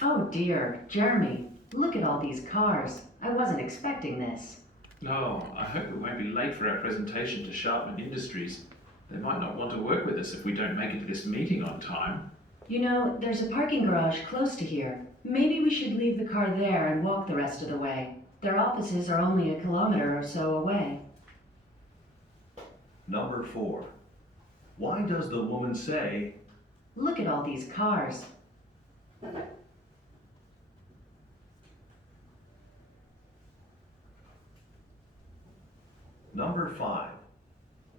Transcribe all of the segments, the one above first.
Oh dear, Jeremy, look at all these cars. I wasn't expecting this. Oh, I hope we won't be late for our presentation to Sharpman Industries. They might not want to work with us if we don't make it to this meeting on time. You know, there's a parking garage close to here. Maybe we should leave the car there and walk the rest of the way. Their offices are only a kilometer or so away. Number 4. Why does the woman say, Look at all these cars. Number 5.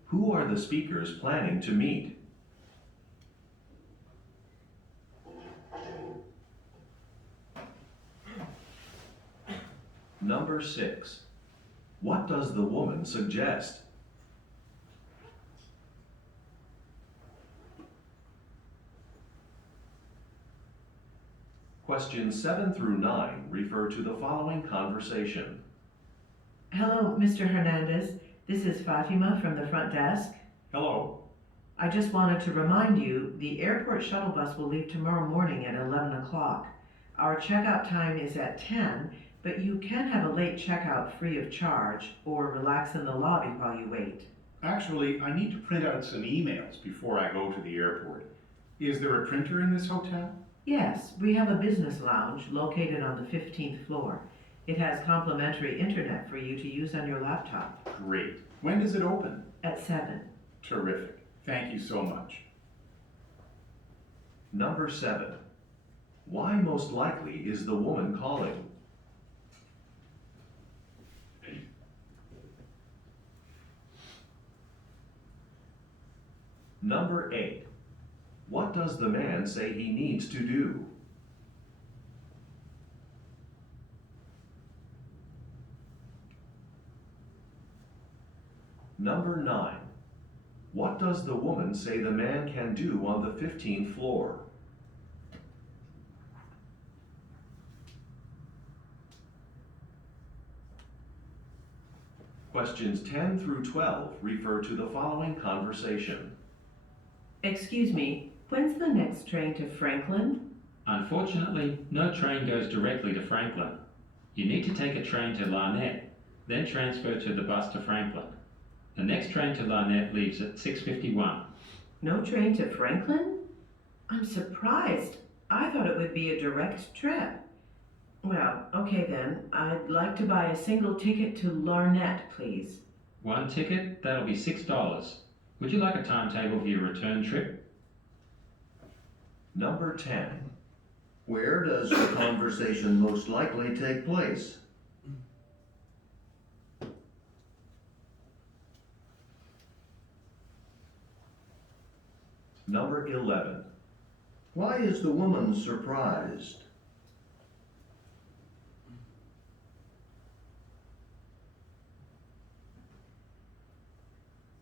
Who are the speakers planning to meet? Number 6. What does the woman suggest? Questions 7 through 9 refer to the following conversation. Hello, Mr. Hernandez. This is Fatima from the front desk. Hello. I just wanted to remind you, the airport shuttle bus will leave tomorrow morning at 11 o'clock. Our checkout time is at 10, but you can have a late checkout free of charge or relax in the lobby while you wait. Actually, I need to print out some emails before I go to the airport. Is there a printer in this hotel? Yes, we have a business lounge located on the 15th floor. It has complimentary internet for you to use on your laptop. Great. When does it open? At 7. Terrific. Thank you so much. Number 7. Why most likely is the woman calling? Number 8. What does the man say he needs to do? Number 9. What does the woman say the man can do on the 15th floor? Questions 10 through 12 refer to the following conversation. Excuse me, when's the next train to Franklin? Unfortunately, no train goes directly to Franklin. You need to take a train to Larned, then transfer to the bus to Franklin. The next train to Larned leaves at 6:51. No train to Franklin? I'm surprised. I thought it would be a direct trip. Well, okay then. I'd like to buy a single ticket to Larned, please. One ticket, that'll be $6. Would you like a timetable for your return trip? Number 10. Where does the conversation most likely take place? Number 11. Why is the woman surprised?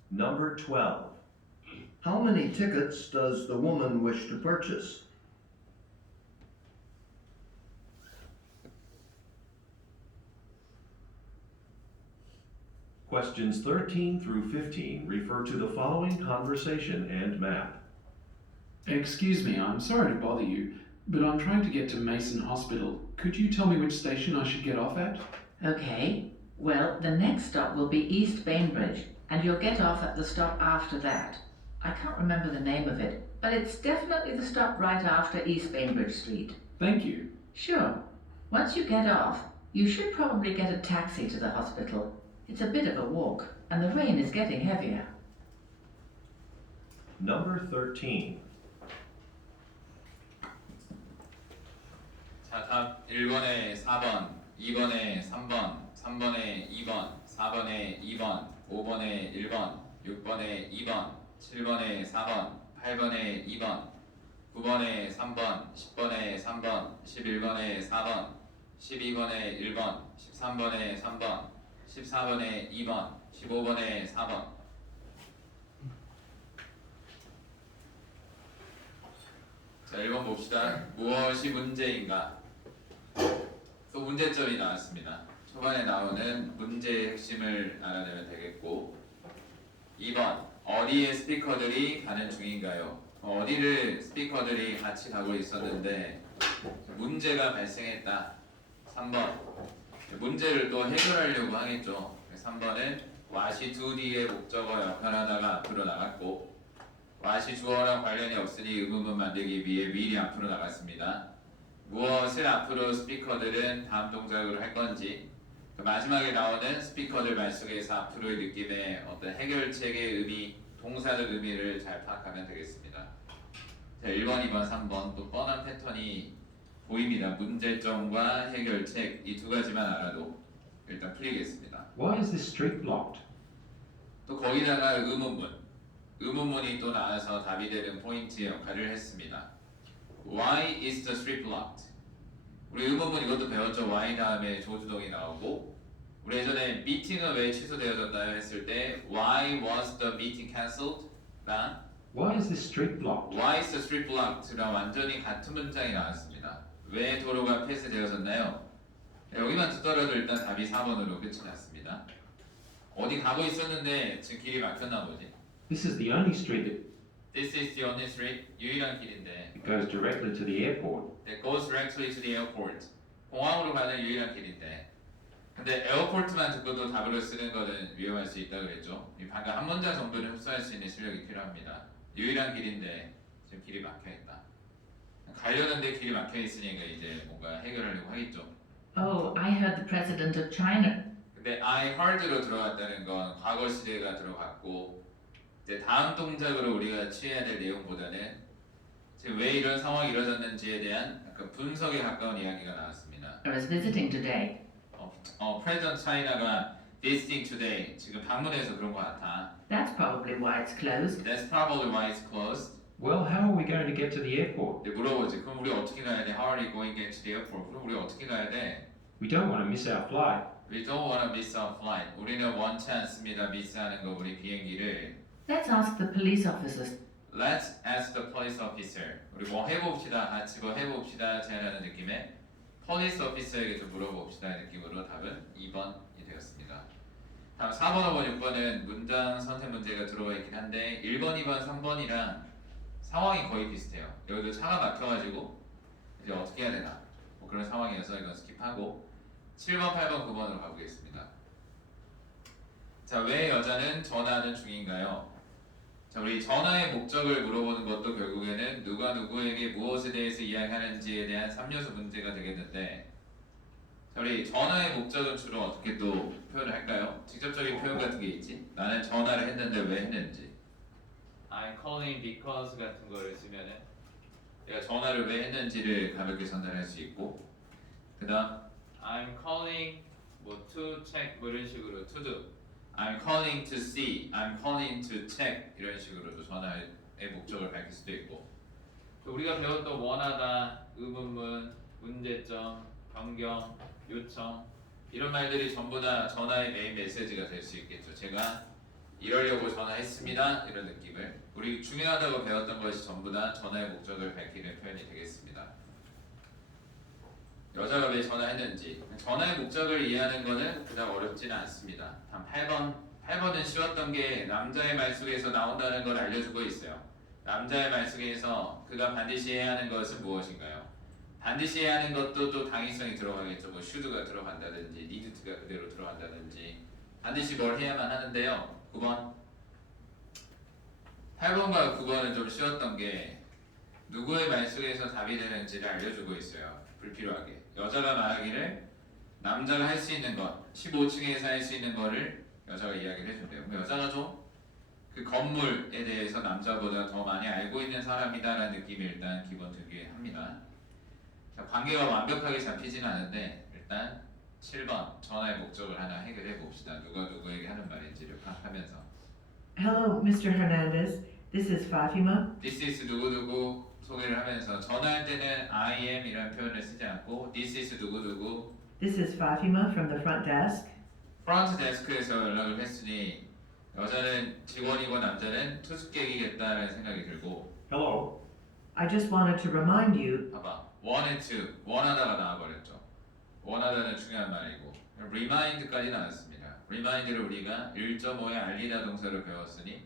Number 12. How many tickets does the woman wish to purchase? Questions 13 through 15 refer to the following conversation and map. Excuse me, I'm sorry to bother you, but I'm trying to get to Mason Hospital. Could you tell me which station I should get off at? Okay, well, the next stop will be East Bainbridge, and you'll get off at the stop after that. I can't remember the name of it, but it's definitely the stop right after East Bainbridge Street. Thank you. Sure. Once you get off, you should probably get a taxi to the hospital. It's a bit of a walk, and the rain is getting heavier. Number 13. 자, 답 1번에 4번, 2번에 3번, 3번에 2번, 4번에 2번, 5번에 1번, 6번에 2번, 7번에 4번, 8번에 2번, 9번에 3번, 10번에 3번, 11번에 4번, 12번에 1번, 13번에 3번, 14번에 2번, 15번에 4번. 자, 1번 봅시다. 무엇이 문제인가? 또 문제점이 나왔습니다. 초반에 나오는 문제의 핵심을 알아내면 되겠고, 2번 어디에 스피커들이 가는 중인가요? 어디를 스피커들이 같이 가고 있었는데 문제가 발생했다. 3번. 문제를 또 해결하려고 하겠죠. 3번은 what이 to 뒤의 목적어 역할하다가 앞으로 나갔고 what이 주어랑 관련이 없으니 의문문 만들기 위해 미리 앞으로 나갔습니다. 무엇을 앞으로 스피커들은 다음 동작으로 할 건지 그 마지막에 나오는 스피커들 말 속에서 앞으로의 느낌의 어떤 해결책의 의미, 동사적 의미를 잘 파악하면 되겠습니다. 자, 1번, 2번, 3번 또 뻔한 패턴이 보입니다. 문제점과 해결책 이 두 가지만 알아도 일단 풀리겠습니다. Why is this street blocked? 또 거기다가 의문문이 또 나와서 답이 되는 포인트의 역할을 했습니다. Why is the street blocked? 우리 의문문 이것도 배웠죠. Why 다음에 조주동이 나오고 우리 예전에 미팅은 왜 취소되어졌나요? 했을 때 Why was the meeting cancelled? 랑 Why is this street blocked? Why is the street blocked? 랑 완전히 같은 문장이 나왔습니다. 왜 도로가 폐쇄되어졌나요? 여기만 듣더라도 일단 답이 4번으로 끝이 났습니다. 어디 가고 있었는데 지금 길이 막혔나 보지. This is the only street that This is the only street. 유일한 길인데 goes directly to the airport. that goes directly to the airport. 공항으로 가는 유일한 길인데 근데 에어포트만 듣고도 답으로 쓰는 거는 위험할 수 있다 그랬죠. 방금 한 문장 정도는 흡수할 수 있는 실력이 필요합니다. 유일한 길인데 지금 길이 막혀있다. 가려는데 길이 막혀있으니까 이제 뭔가 해결하려고 하겠죠. Oh, I heard the president of China. 근데 I heard로 들어갔다는 건 과거 시제가 들어갔고 이제 다음 동작으로 우리가 취해야 될 내용보다는 지금 왜 이런 상황이 이루어졌는지에 대한 약간 분석에 가까운 이야기가 나왔습니다. I was visiting today. President China가 visiting today 지금 방문해서 그런 것 같아. That's probably why it's closed. That's probably why it's closed. Well, how are we going to get to the airport? 근데 물어보지. 그럼 우리 어떻게 가야 돼? How are you going to get to the airport? 그럼 우리 어떻게 가야 돼? We don't want to miss our flight. We don't want to miss our flight. 우리는 원치 않습니다. 미스하는 거 우리 비행기를. Let's ask the police officers. Let's ask the police officer. 우리 뭐 해봅시다. 같이 뭐 해봅시다. 제안하는 느낌의 police officer에게 좀 물어봅시다. 느낌으로 답은 2번이 되었습니다. 다음 4번, 5번, 6번은 문장 선택 문제가 들어가 있긴 한데 1번, 2번, 3번이랑 상황이 거의 비슷해요. 여기도 차가 막혀가지고 이제 어떻게 해야 되나 뭐 그런 상황이어서 이건 스킵하고 7번, 8번, 9번으로 가보겠습니다. 자, 왜 여자는 전화하는 중인가요? 자, 우리 전화의 목적을 물어보는 것도 결국에는 누가 누구에게 무엇에 대해서 이야기하는지에 대한 3요소 문제가 되겠는데 자, 우리 전화의 목적은 주로 어떻게 또 표현을 할까요? 직접적인 표현 같은 게 있지? 나는 전화를 했는데 왜 했는지 I'm calling because 같은 거를 쓰면은 내가 전화를 왜 했는지를 가볍게 전달할 수 있고 그 다음 I'm calling 뭐 to check 뭐 이런 식으로 to do I'm calling to see, I'm calling to check 이런 식으로도 전화의 목적을 밝힐 수도 있고 또 우리가 배웠던 원하다, 의문문, 문제점, 변경, 요청 이런 말들이 전부 다 전화의 메인 메시지가 될 수 있겠죠. 제가 이러려고 전화했습니다 이런 느낌을 우리 중요하다고 배웠던 것이 전부 다 전화의 목적을 밝히는 표현이 되겠습니다. 여자가 왜 전화했는지 전화의 목적을 이해하는 것은 그다음 어렵지는 않습니다. 다음 8번은 쉬웠던 게 남자의 말 속에서 나온다는 걸 알려주고 있어요. 남자의 말 속에서 그가 반드시 해야 하는 것은 무엇인가요? 반드시 해야 하는 것도 또 당위성이 들어가겠죠. 뭐 should가 들어간다든지 need가 그대로 들어간다든지 반드시 뭘 해야만 하는데요. 9번 8번과 9번은 좀 쉬웠던 게 누구의 말 속에서 답이 되는지를 알려주고 있어요. 불필요하게 여자가 말하기를 남자가 할 수 있는 것 15층에서 할 수 있는 거를 여자가 이야기를 해준대요. 그럼 여자가 좀 그 건물에 대해서 남자보다 더 많이 알고 있는 사람이다라는 느낌이 일단 기본 들게 합니다. 자, 관계가 완벽하게 잡히지는 않은데 일단 7번 전화의 목적을 하나 해결해 봅시다. 누가 누구에게 하는 말인지를 파악하면서 Hello, Mr. Hernandez. This is Fatima. This is 누구누구 소개를 하면서 전화할 때는 I am 이라는 표현을 쓰지 않고 This is 누구누구 This is Fatima from the front desk. 프런트 데스크에서 연락을 했으니 여자는 직원이고 남자는 투숙객이겠다라는 생각이 들고 Hello. I just wanted to remind you 봐봐 wanted to 원하다가 나와버렸죠. 원하다는 중요한 말이고 remind까지 나왔습니다. remind를 우리가 1.5의 알리다 동사로 배웠으니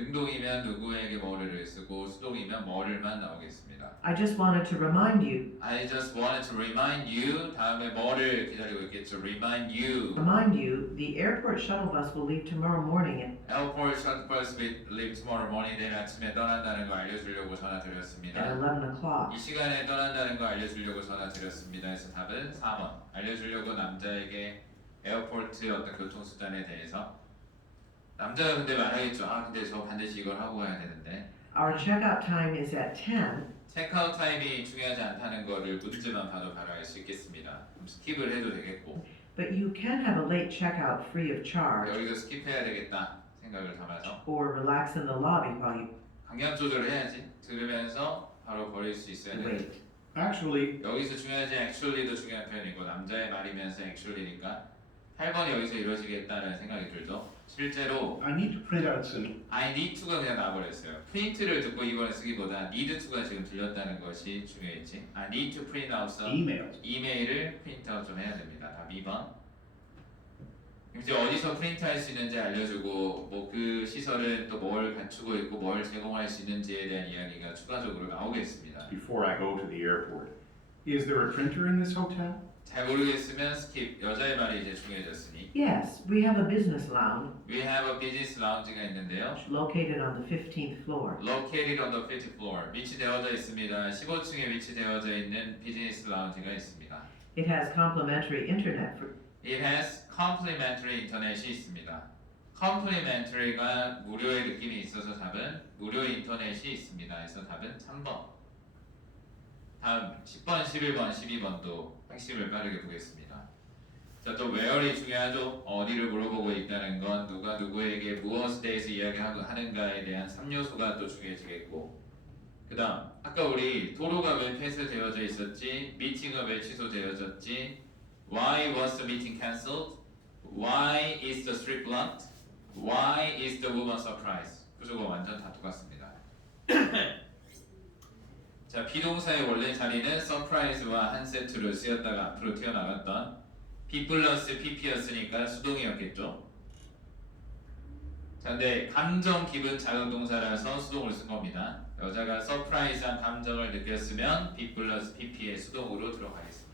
능동이면 누구에게 뭐를 쓰고 수동이면 뭐를만 나오겠습니다. I just wanted to remind you. I just wanted to remind you. 다음에 뭐를 기다리고 있겠죠? Remind you. Remind you, the airport shuttle bus will leave tomorrow morning at Airport shuttle bus will leave tomorrow morning. 내일 아침에 떠난다는 거 알려주려고 전화 at 드렸습니다. 11 o'clock. 이 시간에 떠난다는 거 알려주려고 전화 드렸습니다. 그래서 답은 4번. 알려주려고 남자에게 에어포트 어떤 교통수단에 대해서 남자가 근데 말하겠죠. 아 근데 저 반드시 이걸 하고 가야 되는데 Our checkout time is at 10, 체크아웃 타임이 중요하지 않다는 거를 문제만 봐도 바로 알 수 있겠습니다. 그럼 스킵을 해도 되겠고 but you can have a late checkout free of charge 여기서 스킵해야 되겠다 생각을 담아서 or relax in the lobby while you 강약 조절을 해야지. 들으면서 바로 버릴 수 있어야 돼. wait. Actually, 여기서 중요하지 actually도 중요한 표현이고 남자의 말이면서 actually니까 8번이 여기서 이루어지겠다는 생각이 들죠. 실제로 I need to print out some I need to가 그냥 나와버렸어요. print를 듣고 이번에 쓰기보다 need to가 지금 들렸다는 것이 중요했지. I need to print out some emails. 이메일을 프린트아웃 좀 해야 됩니다. 답 2번. 이제 어디서 프린트할 수 있는지 알려주고 뭐 그 시설은 또 뭘 갖추고 있고 뭘 제공할 수 있는지에 대한 이야기가 추가적으로 나오겠습니다. Before I go to the airport. Is there a printer in this hotel? 잘 모르겠으면 스킵. 여자의 말이 이제 중요해졌으니 Yes, we have a business lounge We have a business lounge가 있는데요. located on the 15th floor. Located on the 50th floor. 위치되어져 있습니다. 15층에 위치되어져 있는 비즈니스 라운지가 있습니다. It has complimentary internet for It has complimentary 인터넷이 있습니다. Complimentary가 무료의 느낌이 있어서 답은 무료 인터넷이 있습니다. 그래서 답은 3번. 다음 10번, 11번, 12번도 핵심을 빠르게 보겠습니다. 자, 또 where이 중요하죠. 어디를 물어보고 있다는 건 누가 누구에게 무엇에 대해서 이야기하는가에 대한 3요소가 또 중요해지겠고 그 다음 아까 우리 도로가 왜 폐쇄되어져 있었지 미팅은 왜 취소되어졌지 Why was the meeting cancelled? Why is the street blocked? Why is the woman surprised? 구조가 완전 다 똑같습니다. 자, 비동사의 원래 자리는 surprise와 한 세트로 쓰였다가 앞으로 튀어나갔던 B 플러스 PP였으니까 수동이었겠죠. 자, 근데 감정, 기분, 자극 동사라서 수동을 쓴 겁니다. 여자가 서프라이즈한 감정을 느꼈으면 B 플러스 PP의 수동으로 들어가겠습니다.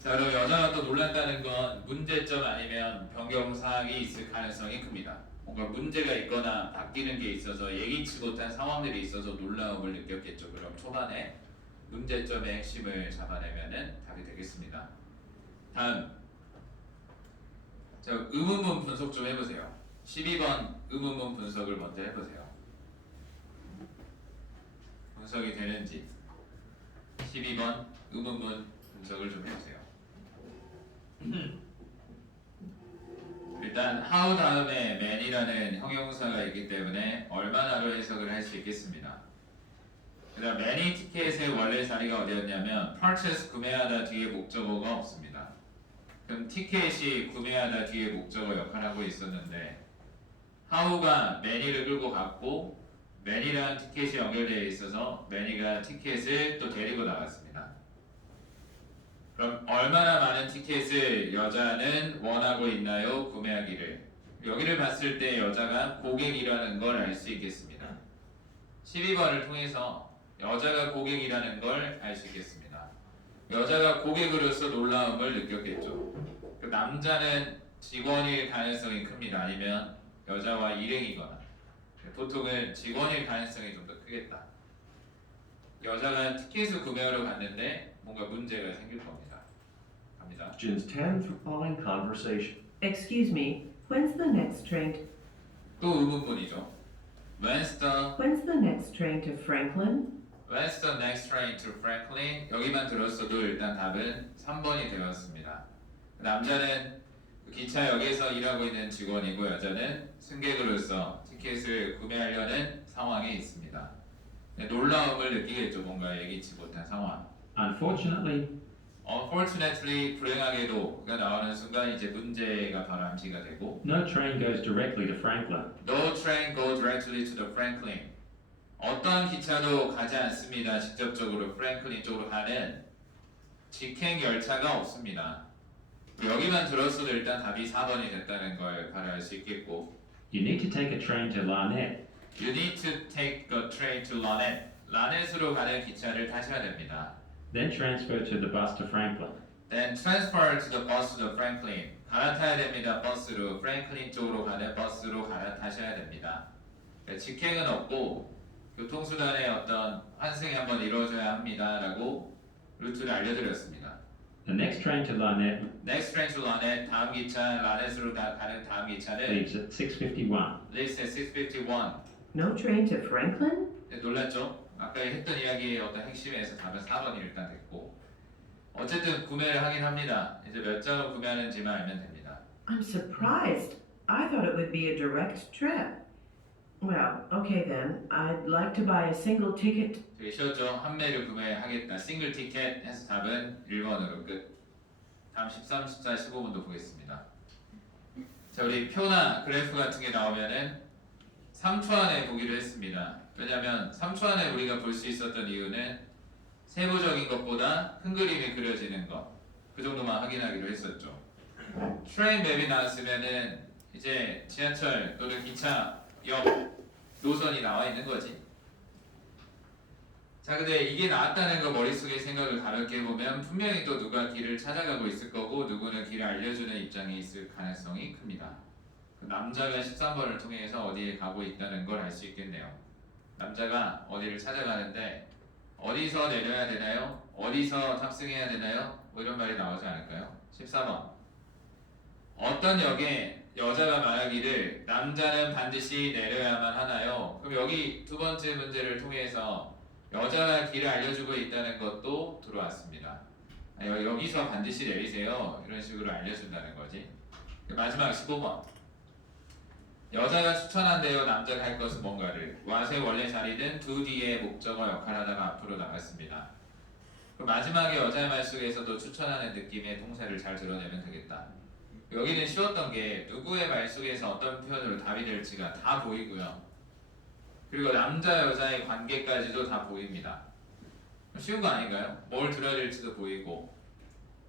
자, 그럼 여자가 또 놀랐다는 건 문제점 아니면 변경사항이 있을 가능성이 큽니다. 뭔가 문제가 있거나 바뀌는 게 있어서 예기치 못한 상황들이 있어서 놀라움을 느꼈겠죠. 그럼 초반에 문제점의 핵심을 잡아내면은 답이 되겠습니다. 다음, 자, 의문문 분석 좀 해보세요. 12번 의문문 분석을 먼저 해보세요. 분석이 되는지 12번 의문문 분석을 좀 해보세요. 일단 how 다음에 man이라는 형용사가 있기 때문에 얼마나로 해석을 할 수 있겠습니다. 그 다음 many 티켓의 원래 자리가 어디였냐면 purchase 구매하다 뒤에 목적어가 없습니다. 그럼 티켓이 구매하다 뒤에 목적어 역할을 하고 있었는데 how가 many를 끌고 갔고 many랑 티켓이 연결되어 있어서 many가 티켓을 또 데리고 나갔습니다. 그럼 얼마나 많은 티켓을 여자는 원하고 있나요? 구매하기를. 여기를 봤을 때 여자가 고객이라는 걸 알 수 있겠습니다. 12번을 통해서 여자가 고객이라는 걸 알 수 있겠습니다. 여자가 고객으로서 놀라움을 느꼈겠죠. 그 남자는 직원일 가능성이 큽니다. 아니면 여자와 일행이거나 보통은 직원일 가능성이 좀 더 크겠다. 여자가 티켓을 구매하러 갔는데 뭔가 문제가 생길 겁니다. 갑니다. Questions 10 through following conversation. Excuse me, when's the next train to, 또 의문문이죠. When's the next train to Franklin? the next train to Franklin? 여기만 들었어도 일단 답은 3번이 되었습니다. 남자는 기차역에서 일하고 있는 직원이고 여자는 승객으로서 티켓을 구매하려는 상황에 있습니다. 놀라움을 느끼겠죠. 뭔가 예기치 못한 상황. Unfortunately, 불행하게도가 나오는 순간 이제 문제가 바로 암시가 되고 No train goes directly to Franklin. No train goes directly to the Franklin. 어떠한 기차도 가지 않습니다. 직접적으로 프랭클린 쪽으로 가는 직행 열차가 없습니다. 여기만 들었어도 일단 답이 4번이 됐다는 걸 바로 알 수 있겠고 You need to take a train to Larned. You need to take a train to Larned. 라넷으로 가는 기차를 타셔야 됩니다. Then transfer to the bus to Franklin. Then transfer to the bus to Franklin. 갈아타야 됩니다. 버스로 프랭클린 쪽으로 가는 버스로 갈아타셔야 됩니다. 그러니까 직행은 없고 교통수단의 어떤 환승이 한번 이루어져야 합니다라고 루트를 알려드렸습니다. The next train to Larned Next train to Larned. 다음 기차 라넷으로 가는 다음 기차는 leaves at 6:51. leaves at 6:51. No train to Franklin? 네, 놀랐죠? 아까 했던 이야기의 어떤 핵심에서 답은 4번이 일단 됐고 어쨌든 구매를 하긴 합니다. 이제 몇 장을 구매하는지만 알면 됩니다. I'm surprised. I thought it would be a direct trip. Well, okay then. I'd like to buy a single ticket. 되게 쉬웠죠? 한 매를 구매하겠다. 싱글 티켓 해서 답은 1번으로 끝. 다음 13, 14, 15번도 보겠습니다. 자, 우리 표나 그래프 같은 게 나오면은 3초 안에 보기로 했습니다. 왜냐면 3초 안에 우리가 볼 수 있었던 이유는 세부적인 것보다 큰 그림이 그려지는 것. 그 정도만 확인하기로 했었죠. 트레인 맵이 나왔으면은 이제 지하철 또는 기차 역 노선이 나와 있는 거지. 자, 근데 이게 나왔다는 거 머릿속에 생각을 가볍게 해보면 분명히 또 누가 길을 찾아가고 있을 거고 누구는 길을 알려주는 입장에 있을 가능성이 큽니다. 그 남자가 13번을 통해서 어디에 가고 있다는 걸 알 수 있겠네요. 남자가 어디를 찾아가는데 어디서 내려야 되나요? 어디서 탑승해야 되나요? 뭐 이런 말이 나오지 않을까요? 14번. 어떤 역에 여자가 말하기를 남자는 반드시 내려야만 하나요? 그럼 여기 두 번째 문제를 통해서 여자가 길을 알려주고 있다는 것도 들어왔습니다. 여기서 반드시 내리세요. 이런 식으로 알려준다는 거지. 마지막 15번. 여자가 추천한대요. 남자가 할 것은 뭔가를. what의 원래 자리는 do 뒤에 목적어 역할하다가 앞으로 나갔습니다. 그 마지막에 여자의 말 속에서도 추천하는 느낌의 동사를 잘 드러내면 되겠다. 여기는 쉬웠던 게 누구의 말 속에서 어떤 표현으로 답이 될지가 다 보이고요. 그리고 남자 여자의 관계까지도 다 보입니다. 쉬운 거 아닌가요? 뭘 들어야 될지도 보이고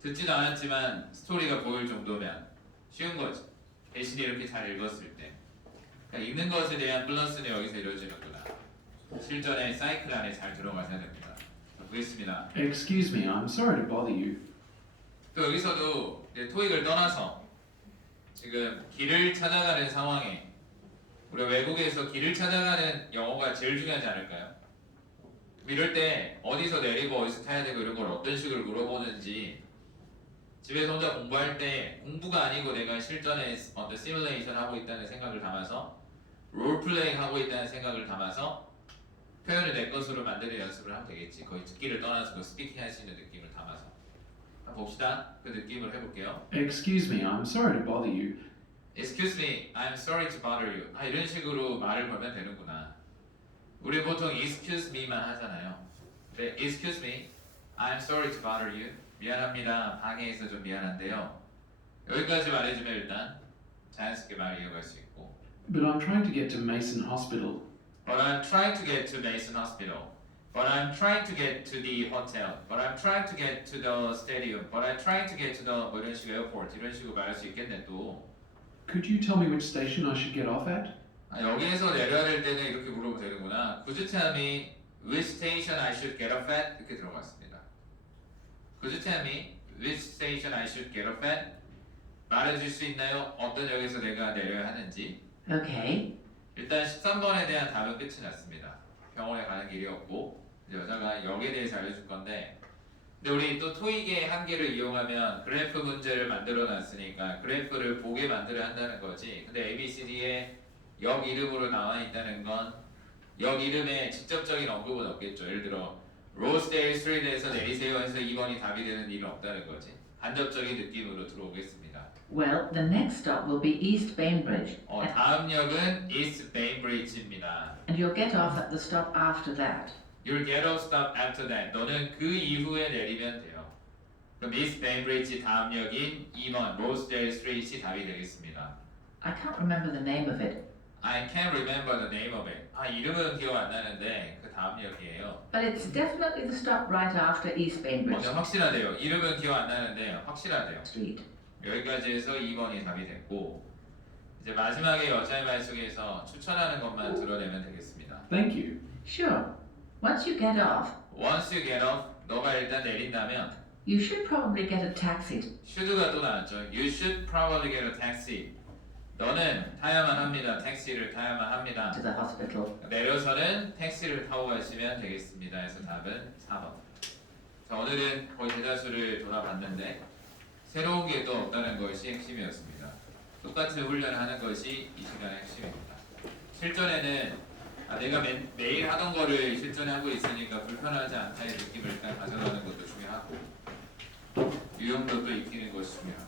듣지도 않았지만 스토리가 보일 정도면 쉬운 거지. 대신 이렇게 잘 읽었을 때 그러니까 읽는 것에 대한 플러스는 여기서 이루어지는구나. 실전의 사이클 안에 잘 들어가셔야 됩니다. 보겠습니다. Excuse me, I'm sorry to bother you. 또 여기서도 이제 토익을 떠나서 지금 길을 찾아가는 상황에 우리가 외국에서 길을 찾아가는 영어가 제일 중요하지 않을까요? 이럴 때 어디서 내리고 어디서 타야 되고 이런 걸 어떤 식으로 물어보는지 집에서 혼자 공부할 때 공부가 아니고 내가 실전에 어떤 시뮬레이션 하고 있다는 생각을 담아서 롤플레잉 하고 있다는 생각을 담아서 표현을 내 것으로 만드는 연습을 하면 되겠지. 거의 듣기를 떠나서 그 스피킹 할 수 있는 느낌을 담아서 한번 봅시다. 그 느낌을 해볼게요. Excuse me, I'm sorry to bother you. Excuse me, I'm sorry to bother you. 이런 식으로 말을 걸면 되는구나. 우리 보통 excuse me만 하잖아요. 네, excuse me, I'm sorry to bother you. 미안합니다. 방해해서 좀 미안한데요. 여기까지 말해주면 일단 자연스럽게 말을 이어갈 수 있고. But I'm trying to get to Mason Hospital. But I'm trying to get to Mason Hospital. But I'm trying to get to the hotel. But I'm trying to get to the stadium. But I'm trying to get to the 뭐 이런 식으로 airport 이런 식으로 말할 수 있겠네 또. Could you tell me which station I should get off at? 여기에서 내려야 될 때는 이렇게 물어보면 되는구나. Could you tell me which station I should get off at? 이렇게 들어갔습니다. Could you tell me which station I should get off at? 말해줄 수 있나요? 어떤 역에서 내가 내려야 하는지. Okay. 일단 13번에 대한 답은 끝이 났습니다. 병원에 가는 길이었고 여자가 역에 대해서 알려줄 건데 근데 우리 또 토익의 한계를 이용하면 그래프 문제를 만들어 놨으니까 그래프를 보게 만들어야 한다는 거지. 근데 ABCD에 역 이름으로 나와 있다는 건 역 이름에 직접적인 언급은 없겠죠. 예를 들어 로스데일 스트리트에서 내리세요 해서 2번이 답이 되는 일은 없다는 거지. 간접적인 느낌으로 들어오겠습니다. Well, the next stop will be East Bainbridge, 다음 역은 East Bainbridge입니다. and you'll get off at the stop after that. You'll get off stop after that. 너는 그 이후에 내리면 돼요. 그럼 East Bainbridge 다음 역인 2번 Rosedale Street이 답이 되겠습니다. I can't remember the name of it, I can't remember the name of it. 이름은 기억 안 나는데 그 다음 역이에요. but it's definitely the stop right after East Bainbridge 확실하대요. 이름은 기억 안 나는데 확실하대요. Street. 여기까지 해서 2번이 답이 됐고 이제 마지막에 여자의 말 속에서 추천하는 것만 드러내면 되겠습니다. Thank you. Sure. Once you get off, Once you get off, 너가 일단 내린다면 you should probably get a taxi. should가 또 나왔죠. You should probably get a taxi. 너는 타야만 합니다. 택시를 타야만 합니다. To the hospital. 내려서는 택시를 타고 가시면 되겠습니다. 해서 답은 4번. 자, 오늘은 거의 대다수를 돌아봤는데 새로운 게 또 없다는 것이 핵심이었습니다. 똑같은 훈련을 하는 것이 이 시간의 핵심입니다. 실전에는 내가 매일 하던 거를 실전에 하고 있으니까 불편하지 않다의 느낌을 일단 가져가는 것도 중요하고 유형도 또 익히는 것이 중요하고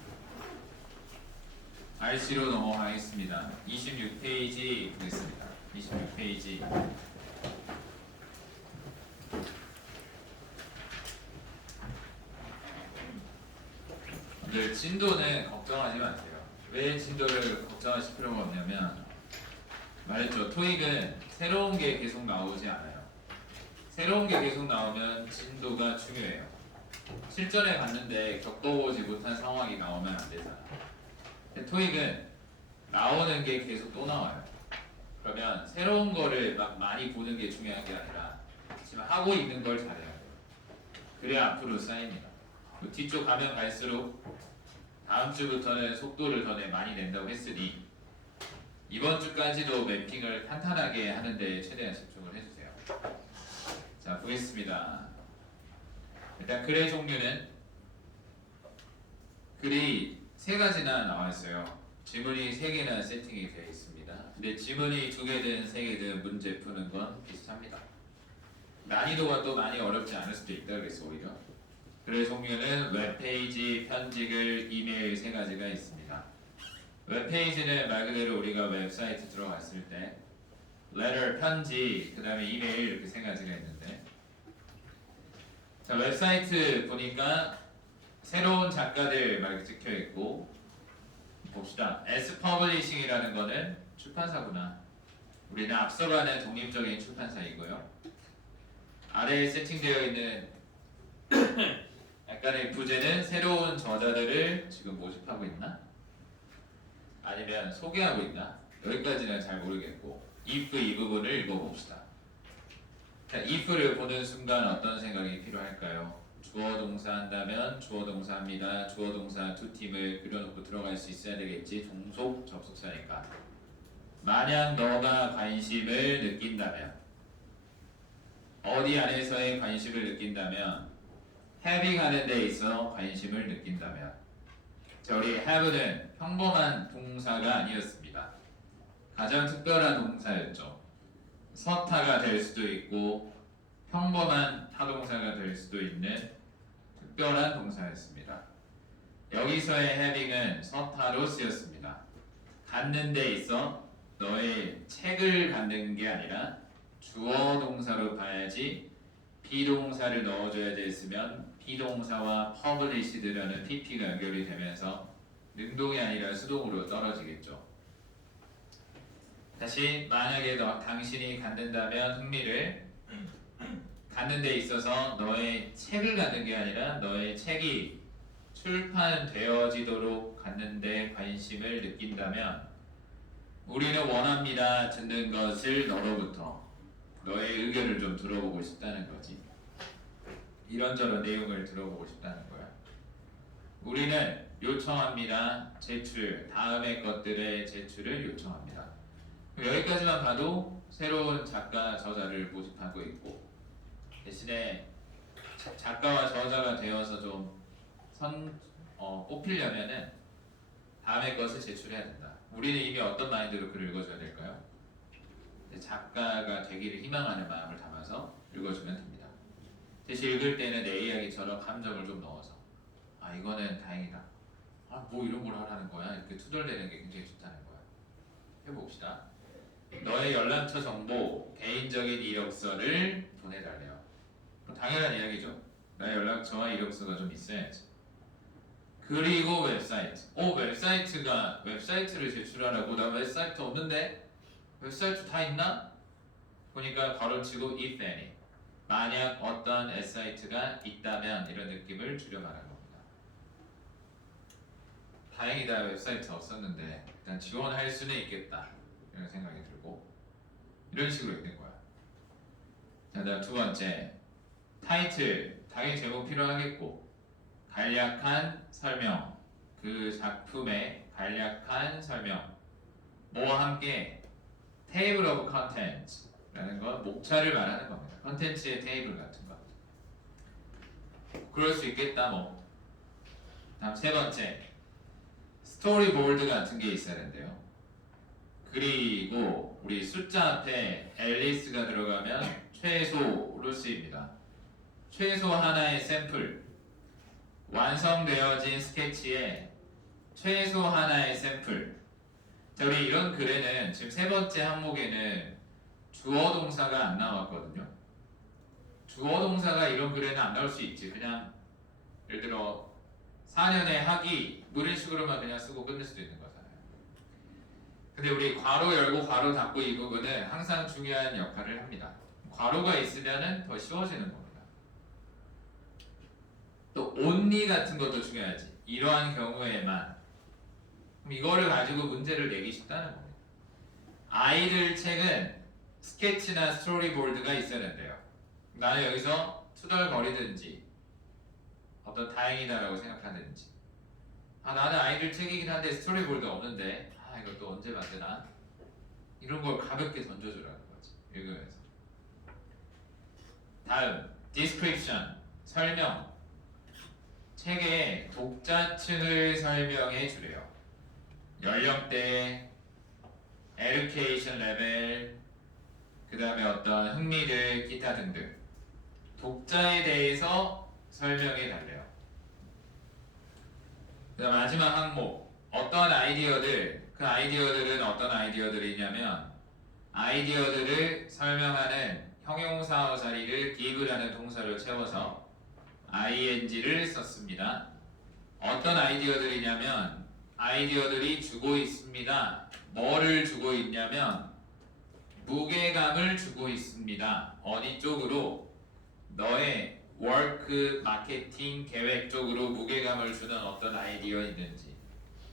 RC로 넘어가겠습니다. 26페이지 보겠습니다. 26페이지 늘 진도는 걱정하지 마세요. 왜 진도를 걱정하실 필요가 없냐면 말했죠. 토익은 새로운 게 계속 나오지 않아요. 새로운 게 계속 나오면 진도가 중요해요. 실전에 갔는데 겪어보지 못한 상황이 나오면 안 되잖아. 토익은 나오는 게 계속 또 나와요. 그러면 새로운 거를 막 많이 보는 게 중요한 게 아니라 지금 하고 있는 걸 잘해야 돼요. 그래야 앞으로 쌓입니다. 뒤쪽 가면 갈수록 다음 주부터는 속도를 더 많이 낸다고 했으니 이번 주까지도 매핑을 탄탄하게 하는데 최대한 집중을 해주세요. 자, 보겠습니다. 일단 글의 종류는 글이 3가지나 나와 있어요. 지문이 3개나 세팅이 되어 있습니다. 근데 지문이 2개든 3개든 문제 푸는 건 비슷합니다. 난이도가 또 많이 어렵지 않을 수도 있다 그래서 오히려 글의 종류는 웹페이지, 편지글, 이메일 3가지가 있습니다. 웹페이지는 말 그대로 우리가 웹사이트 들어갔을 때 letter, 편지, 그 다음에 이메일 이렇게 3가지가 있는데 자, 웹사이트 보니까 새로운 작가들 막 이렇게 찍혀 있고 봅시다. S 퍼블리싱이라는 거는 출판사구나. 우리는 앞서가는 독립적인 출판사이고요. 아래에 세팅되어 있는 약간의 부제는 새로운 저자들을 지금 모집하고 있나? 아니면 소개하고 있나? 여기까지는 잘 모르겠고 if 이 부분을 읽어봅시다. 자, if를 보는 순간 어떤 생각이 필요할까요? 주어 동사 한다면 주어 동사합니다. 주어 동사 두 팀을 그려놓고 들어갈 수 있어야 되겠지. 종속 접속사니까. 만약 너가 관심을 느낀다면 어디 안에서의 관심을 느낀다면 having 하는 데 있어 관심을 느낀다면 자, 우리 have는 평범한 동사가 아니었습니다. 가장 특별한 동사였죠. 서타가 될 수도 있고 평범한 타동사가 될 수도 있는 특별한 동사였습니다. 여기서의 having은 서타로 쓰였습니다. 갖는 데 있어 너의 책을 갖는 게 아니라 주어 동사로 봐야지 비동사를 넣어줘야 됐으면 비동사와 published라는 pp가 연결이 되면서 능동이 아니라 수동으로 떨어지겠죠. 다시 만약에 당신이 갖는다면 흥미를 갖는 데 있어서 너의 책을 갖는 게 아니라 너의 책이 출판되어지도록 갖는 데 관심을 느낀다면 우리는 원합니다 듣는 것을 너로부터 너의 의견을 좀 들어보고 싶다는 거지. 이런저런 내용을 들어보고 싶다는 거야. 우리는 요청합니다. 제출, 다음의 것들의 제출을 요청합니다. 여기까지만 봐도 새로운 작가, 저자를 모집하고 있고 대신에 작가와 저자가 되어서 좀 뽑히려면은 다음의 것을 제출해야 된다. 우리는 이미 어떤 마인드로 글을 읽어줘야 될까요? 작가가 되기를 희망하는 마음을 담아서 읽어주면 됩니다. 대신 읽을 때는 내 이야기처럼 감정을 좀 넣어서 아 이거는 다행이다. 아 뭐 이런 걸 하라는 거야. 이렇게 투덜대는 게 굉장히 좋다는 거야. 해봅시다. 너의 연락처 정보, 개인적인 이력서를 보내달래요. 당연한 이야기죠. 나의 연락처와 이력서가 좀 있어야지. 그리고 웹사이트. 웹사이트를 제출하라고? 나 웹사이트 없는데? 웹사이트 다 있나? 보니까 가로치고 if any. 만약 어떤 웹사이트가 있다면 이런 느낌을 주려 말하는 겁니다. 다행이다 웹사이트 없었는데 일단 지원할 수는 있겠다 이런 생각이 들고 이런 식으로 있는 거야. 자, 다음 두 번째 타이틀 당연히 제목 필요하겠고 간략한 설명 그 작품의 간략한 설명 뭐와 함께 테이블 오브 컨텐츠라는 건 목차를 말하는 겁니다. 컨텐츠의 테이블 같은 거. 그럴 수 있겠다 뭐. 다음 세 번째 스토리보드 같은 게 있어야 된대요. 그리고 우리 숫자 앞에 앨리스가 들어가면 최소로 쓰입니다. 최소 하나의 샘플 완성되어진 스케치에 최소 하나의 샘플. 자, 우리 이런 글에는 지금 세 번째 항목에는 주어 동사가 안 나왔거든요. 주어 동사가 이런 글에는 안 나올 수 있지. 그냥 예를 들어 4년의 학위 뭐 이런 식으로만 그냥 쓰고 끝낼 수도 있는 거잖아요. 근데 우리 괄호 열고 괄호 닫고 이 부분은 항상 중요한 역할을 합니다. 괄호가 있으면은 더 쉬워지는 겁니다. 또 only 같은 것도 중요하지. 이러한 경우에만 그럼 이거를 가지고 문제를 내기 쉽다는 겁니다. 아이들 책은 스케치나 스토리보드가 있어야 된대요. 나는 여기서 투덜거리든지 어떤 다행이다라고 생각하든지 나는 아이들 책이긴 한데 스토리보드가 없는데 이것도 언제 만드나? 이런 걸 가볍게 던져주라는 거지. 읽으면서. 다음 description 설명 책의 독자층을 설명해 주래요. 연령대, education level, 그 다음에 어떤 흥미들, 기타 등등 독자에 대해서 설명해 달래요. 그 다음 마지막 항목 어떤 아이디어들 그 아이디어들은 어떤 아이디어들이냐면 아이디어들을 설명하는 형용사어 자리를 give라는 동사로 채워서 ing를 썼습니다. 어떤 아이디어들이냐면 아이디어들이 주고 있습니다. 뭐를 주고 있냐면 무게감을 주고 있습니다. 어디 쪽으로? 너의 워크 마케팅 계획 쪽으로 무게감을 주는 어떤 아이디어 있는지.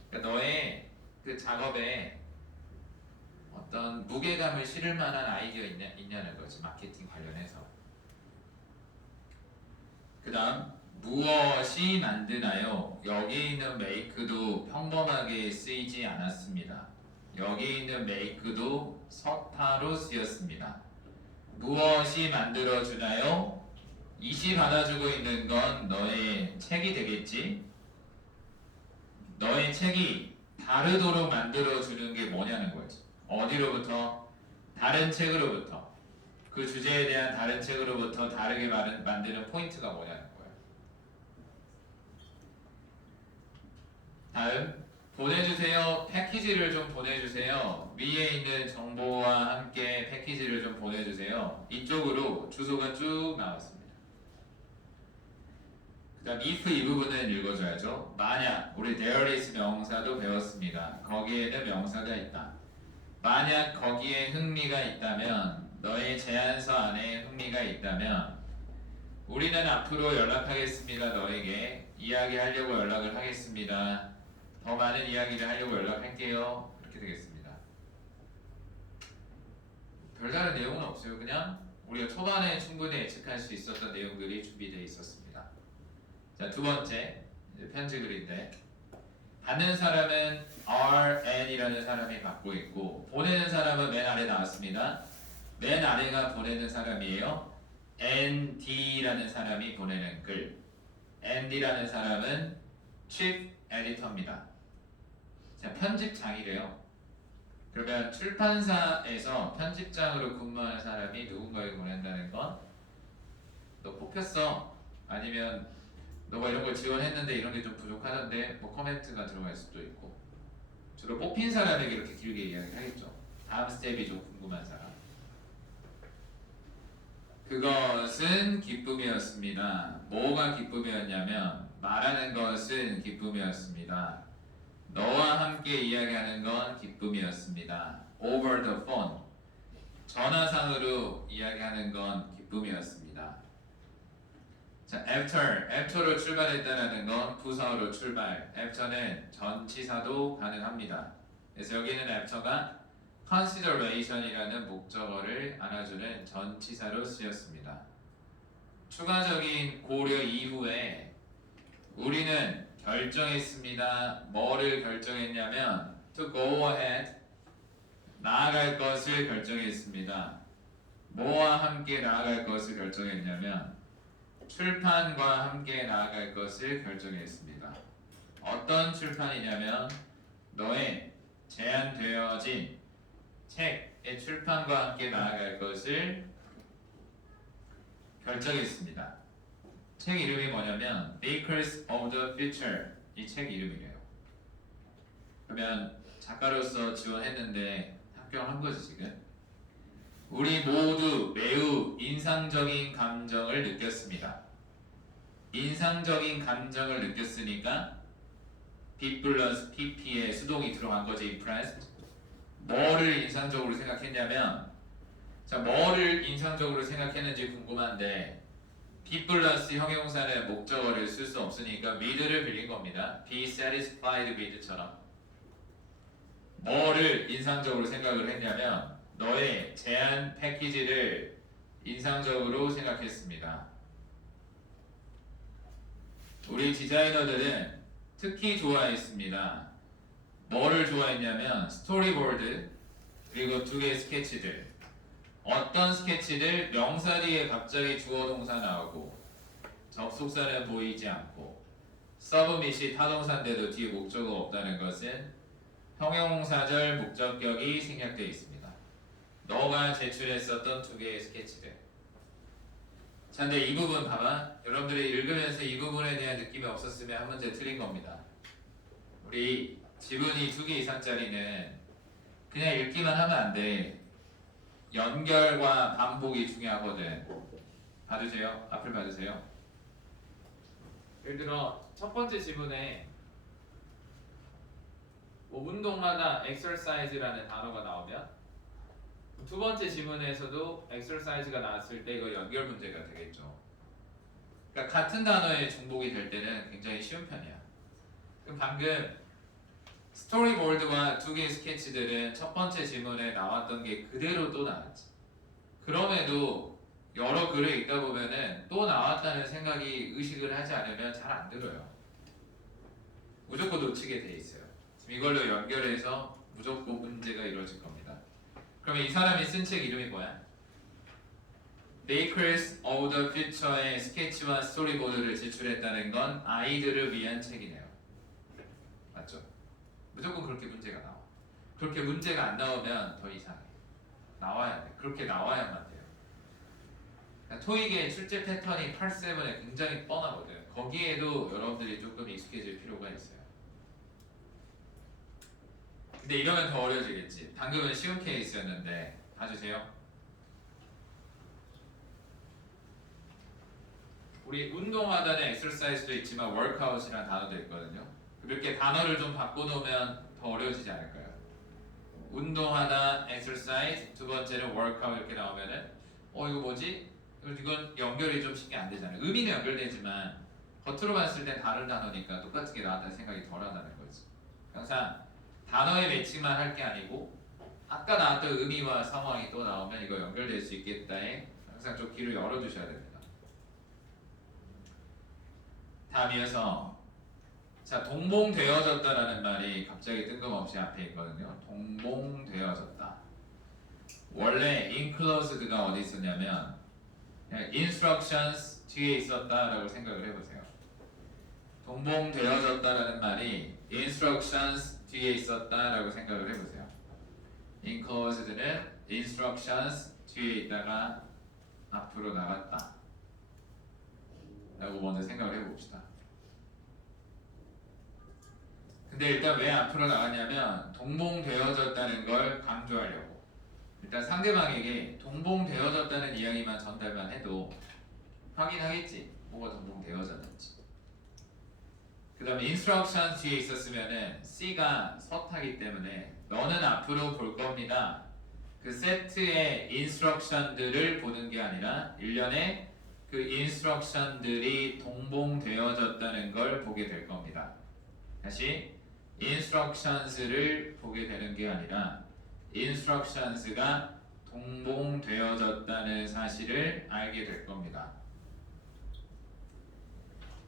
그러니까 너의 그 작업에 어떤 무게감을 실을 만한 아이디어 있냐는 거지. 마케팅 관련해서. 그 다음 무엇이 만드나요? 여기 있는 make도 평범하게 쓰이지 않았습니다. 여기 있는 make도 서타로 쓰였습니다. 무엇이 만들어주나요? 이시 받아주고 있는 건 너의 책이 되겠지? 너의 책이 다르도록 만들어주는 게 뭐냐는 거지. 어디로부터? 다른 책으로부터. 그 주제에 대한 다른 책으로부터 다르게 만드는 포인트가 뭐냐는 거예요. 다음 보내주세요. 패키지를 좀 보내주세요. 위에 있는 정보와 함께 패키지를 좀 보내주세요. 이쪽으로 주소가 쭉 나왔습니다. 그 다음 if 이 부분은 읽어줘야죠. 만약 우리 there is 명사도 배웠습니다. 거기에는 명사가 있다. 만약 거기에 흥미가 있다면 너의 제안서 안에 흥미가 있다면 우리는 앞으로 연락하겠습니다. 너에게 이야기하려고 연락을 하겠습니다. 더 많은 이야기를 하려고 연락할게요. 이렇게 되겠습니다. 별다른 내용은 없어요. 그냥 우리가 초반에 충분히 예측할 수 있었던 내용들이 준비되어 있었습니다. 자, 두 번째 이제 편지 글인데 받는 사람은 RN이라는 사람이 받고 있고 보내는 사람은 맨 아래 나왔습니다. 맨 아래가 보내는 사람이에요. ND라는 사람이 보내는 글. ND라는 사람은 Chief Editor입니다. 자, 편집장이래요. 그러면 출판사에서 편집장으로 근무하는 사람이 누군가에게 보낸다는 건 너 뽑혔어. 아니면 너가 이런 걸 지원했는데 이런 게 좀 부족하던데 뭐 코멘트가 들어갈 수도 있고 주로 뽑힌 사람에게 이렇게 길게 이야기하겠죠. 다음 스텝이 좀 궁금한 사람. 그것은 기쁨이었습니다. 뭐가 기쁨이었냐면 말하는 것은 기쁨이었습니다. 너와 함께 이야기하는 건 기쁨이었습니다. Over the phone. 전화상으로 이야기하는 건 기쁨이었습니다. 자, after로 출발했다라는 건 부사어로 출발. after는 전치사도 가능합니다. 그래서 여기는 after가 consideration이라는 목적어를 안아주는 전치사로 쓰였습니다. 추가적인 고려 이후에 우리는 결정했습니다. 뭐를 결정했냐면 to go ahead 나아갈 것을 결정했습니다. 뭐와 함께 나아갈 것을 결정했냐면 출판과 함께 나아갈 것을 결정했습니다. 어떤 출판이냐면 너의 제안되어진 책의 출판과 함께 나아갈 것을 결정했습니다. 책 이름이 뭐냐면 Bakers of the Future 이 책 이름이래요. 그러면 작가로서 지원했는데 합격한 거지 지금. 우리 모두 매우 인상적인 감정을 느꼈습니다. 인상적인 감정을 느꼈으니까 B 플러스 PP에 수동이 들어간 거지 impressed. 뭐를 인상적으로 생각했냐면 자 뭐를 인상적으로 생각했는지 궁금한데 be 플러스 형용사는 목적어를 쓸 수 없으니까 with를 빌린 겁니다. be satisfied with처럼 뭐를 인상적으로 생각을 했냐면 너의 제안 패키지를 인상적으로 생각했습니다. 우리 디자이너들은 특히 좋아했습니다. 뭐를 좋아했냐면 스토리보드 그리고 2개의 스케치들. 어떤 스케치들 명사 뒤에 갑자기 주어 동사 나오고 접속사는 보이지 않고 서브밋이 타동사인데도 뒤에 목적어가 없다는 것은 형용사절 목적격이 생략되어 있습니다. 너가 제출했었던 2개의 스케치들. 자, 근데 이 부분 봐봐. 여러분들이 읽으면서 이 부분에 대한 느낌이 없었으면 한 문제 틀린 겁니다. 우리 지문이 2개 이상짜리는 그냥 읽기만 하면 안 돼. 연결과 반복이 중요하거든. 봐주세요. 앞을 봐주세요. 예를 들어 첫 번째 지문에 뭐 운동마다 exercise라는 단어가 나오면 두 번째 지문에서도 exercise가 나왔을 때 이거 연결 문제가 되겠죠. 그러니까 같은 단어의 중복이 될 때는 굉장히 쉬운 편이야. 그럼 방금 스토리보드와 2개의 스케치들은 첫 번째 지문에 나왔던 게 그대로 또 나왔지. 그럼에도 여러 글을 읽다 보면은 또 나왔다는 생각이 의식을 하지 않으면 잘 안 들어요. 무조건 놓치게 돼 있어요. 지금 이걸로 연결해서 무조건 문제가 이루어질 겁니다. 그러면 이 사람이 쓴 책 이름이 뭐야? Bakers of the Future의 스케치와 스토리보드를 제출했다는 건 아이들을 위한 책이네요. 맞죠? 무조건 그렇게 문제가 나와. 그렇게 문제가 안 나오면 더 이상해. 나와야 돼. 그렇게 나와야만 돼요. 그러니까 토익의 출제 패턴이 8-7에 굉장히 뻔하거든. 거기에도 여러분들이 조금 익숙해질 필요가 있어요. 근데 이러면 더 어려워지겠지. 방금은 쉬운 케이스였는데 봐주세요. 우리 운동하다는 exercise도 있지만 workout이라는 단어도 있거든요. 이렇게 단어를 좀 바꿔놓으면 더 어려워지지 않을까요? 운동하다, exercise, 두 번째는 workout 이렇게 나오면은 이거 뭐지? 이건 연결이 좀 쉽게 안 되잖아요. 의미는 연결되지만 겉으로 봤을 땐 다른 단어니까 똑같은 게 나왔다는 생각이 덜 한다는 거지. 항상 단어의 매칭만 할 게 아니고 아까 나왔던 의미와 상황이 또 나오면 이거 연결될 수 있겠다에 항상 좀 귀를 열어두셔야 됩니다. 다음 이어서 자, 동봉되어졌다라는 말이 갑자기 뜬금없이 앞에 있거든요. 동봉되어졌다. 원래 enclosed가 어디 있었냐면 instructions 뒤에 있었다라고 생각을 해보세요. 동봉되어졌다라는 말이 instructions 뒤에 있었다라고 생각을 해보세요. enclosed는 instructions 뒤에 있다가 앞으로 나갔다 라고 먼저 생각을 해봅시다. 근데 일단 왜 앞으로 나갔냐면 동봉되어졌다는 걸 강조하려고. 일단 상대방에게 동봉되어졌다는 이야기만 전달만 해도 확인하겠지. 뭐가 동봉되어졌는지. 그 다음에 instructions 뒤에 있었으면은 C가 서타기 때문에 너는 앞으로 볼 겁니다. 그 세트의 instruction들을 보는 게 아니라 일련의 그 인스트럭션들이 동봉되어졌다는 걸 보게 될 겁니다. 다시 instructions를 보게 되는 게 아니라 instructions가 동봉되어졌다는 사실을 알게 될 겁니다.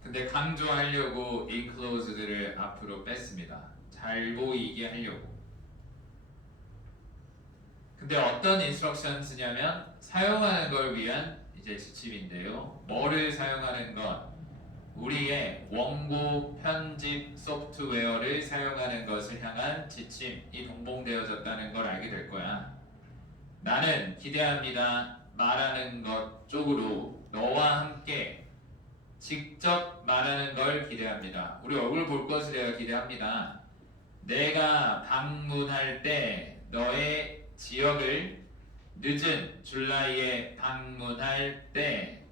근데 강조하려고 enclosed를 앞으로 뺐습니다. 잘 보이게 하려고. 근데 어떤 instructions냐면 사용하는 걸 위한 이제 지침인데요. 뭐를 사용하는 것? 우리의 원고 편집 소프트웨어를 사용하는 것을 향한 지침이 동봉되어졌다는 걸 알게 될 거야. 나는 기대합니다. 말하는 것 쪽으로 너와 함께 직접 말하는 걸 기대합니다. 우리 얼굴 볼 것을 내가 기대합니다. 내가 방문할 때 너의 지역을 늦은 줄라이에 방문할 때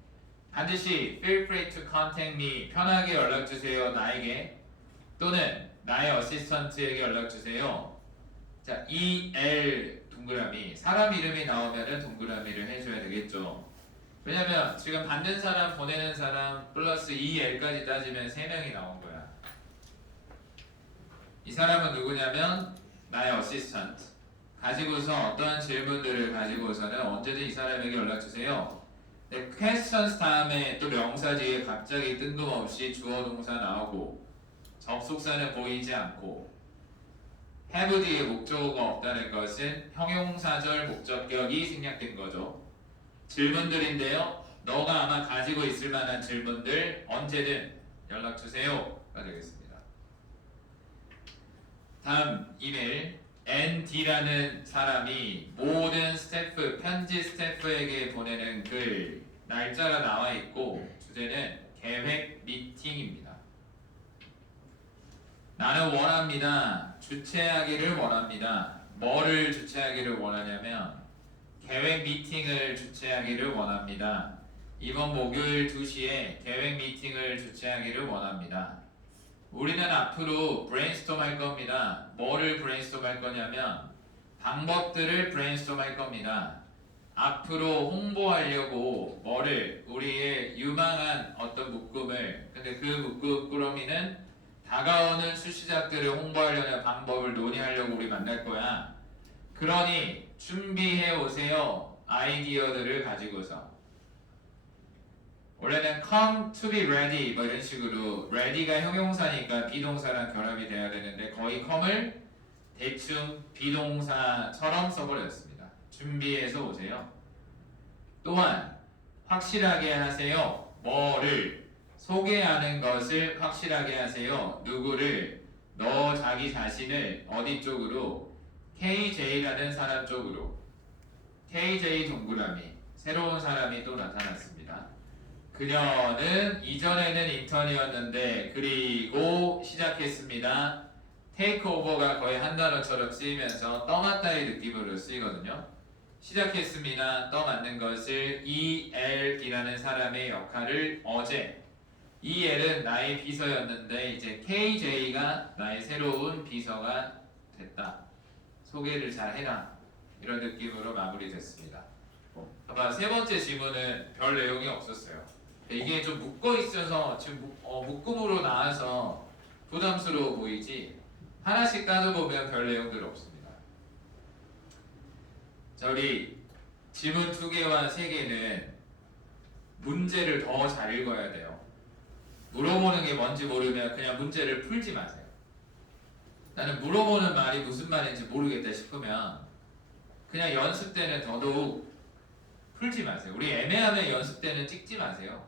반드시 feel free to contact me 편하게 연락주세요 나에게 또는 나의 어시스턴트에게 연락주세요. 자, EL 동그라미 사람 이름이 나오면은 동그라미를 해줘야 되겠죠. 왜냐면 지금 받는 사람 보내는 사람 플러스 EL까지 따지면 3명이 나온 거야. 이 사람은 누구냐면 나의 어시스턴트 가지고서 어떠한 질문들을 가지고서는 언제든 이 사람에게 연락주세요. 네, questions 다음에 또 명사 뒤에 갑자기 뜬금없이 주어 동사 나오고 접속사는 보이지 않고 have 뒤에 목적어가 없다는 것은 형용사절 목적격이 생략된 거죠. 질문들인데요. 너가 아마 가지고 있을 만한 질문들 언제든 연락주세요가 되겠습니다. 다음 이메일 ND라는 사람이 모든 스태프, 편지 스태프에게 보내는 글 날짜가 나와 있고 주제는 계획 미팅입니다. 나는 원합니다. 주최하기를 원합니다. 뭐를 주최하기를 원하냐면 계획 미팅을 주최하기를 원합니다. 이번 목요일 2시에 계획 미팅을 주최하기를 원합니다. 우리는 앞으로 브레인스톰 할 겁니다. 뭐를 브레인스톰 할 거냐면 방법들을 브레인스톰 할 겁니다. 앞으로 홍보하려고 뭐를 우리의 유망한 어떤 묶음을 근데 그 묶음꾸러미는 다가오는 수시작들을 홍보하려는 방법을 논의하려고 우리 만날 거야. 그러니 준비해 오세요. 아이디어들을 가지고서. 원래는 come to be ready 뭐 이런 식으로 ready가 형용사니까 비동사랑 결합이 돼야 되는데 거의 come을 대충 비동사처럼 써버렸습니다. 준비해서 오세요. 또한 확실하게 하세요. 뭐를 소개하는 것을 확실하게 하세요. 누구를 너 자기 자신을 어디 쪽으로 KJ라는 사람 쪽으로 KJ 동그라미 새로운 사람이 또 나타났습니다. 그녀는 이전에는 인턴이었는데 그리고 시작했습니다. 테이크오버가 거의 한 단어처럼 쓰이면서 떠맡다의 느낌으로 쓰이거든요. 시작했습니다. 떠맡는 것을 EL이라는 사람의 역할을 어제 EL은 나의 비서였는데 이제 KJ가 나의 새로운 비서가 됐다. 소개를 잘 해라. 이런 느낌으로 마무리됐습니다. 아마 세 번째 질문은 별 내용이 없었어요. 이게 좀 묶어 있어서 지금 묶음으로 나와서 부담스러워 보이지 하나씩 따져보면 별 내용들 없습니다. 자, 우리 질문 2개와 3개는 문제를 더 잘 읽어야 돼요. 물어보는 게 뭔지 모르면 그냥 문제를 풀지 마세요. 나는 물어보는 말이 무슨 말인지 모르겠다 싶으면 그냥 연습 때는 더더욱 풀지 마세요. 우리 애매하면 연습 때는 찍지 마세요.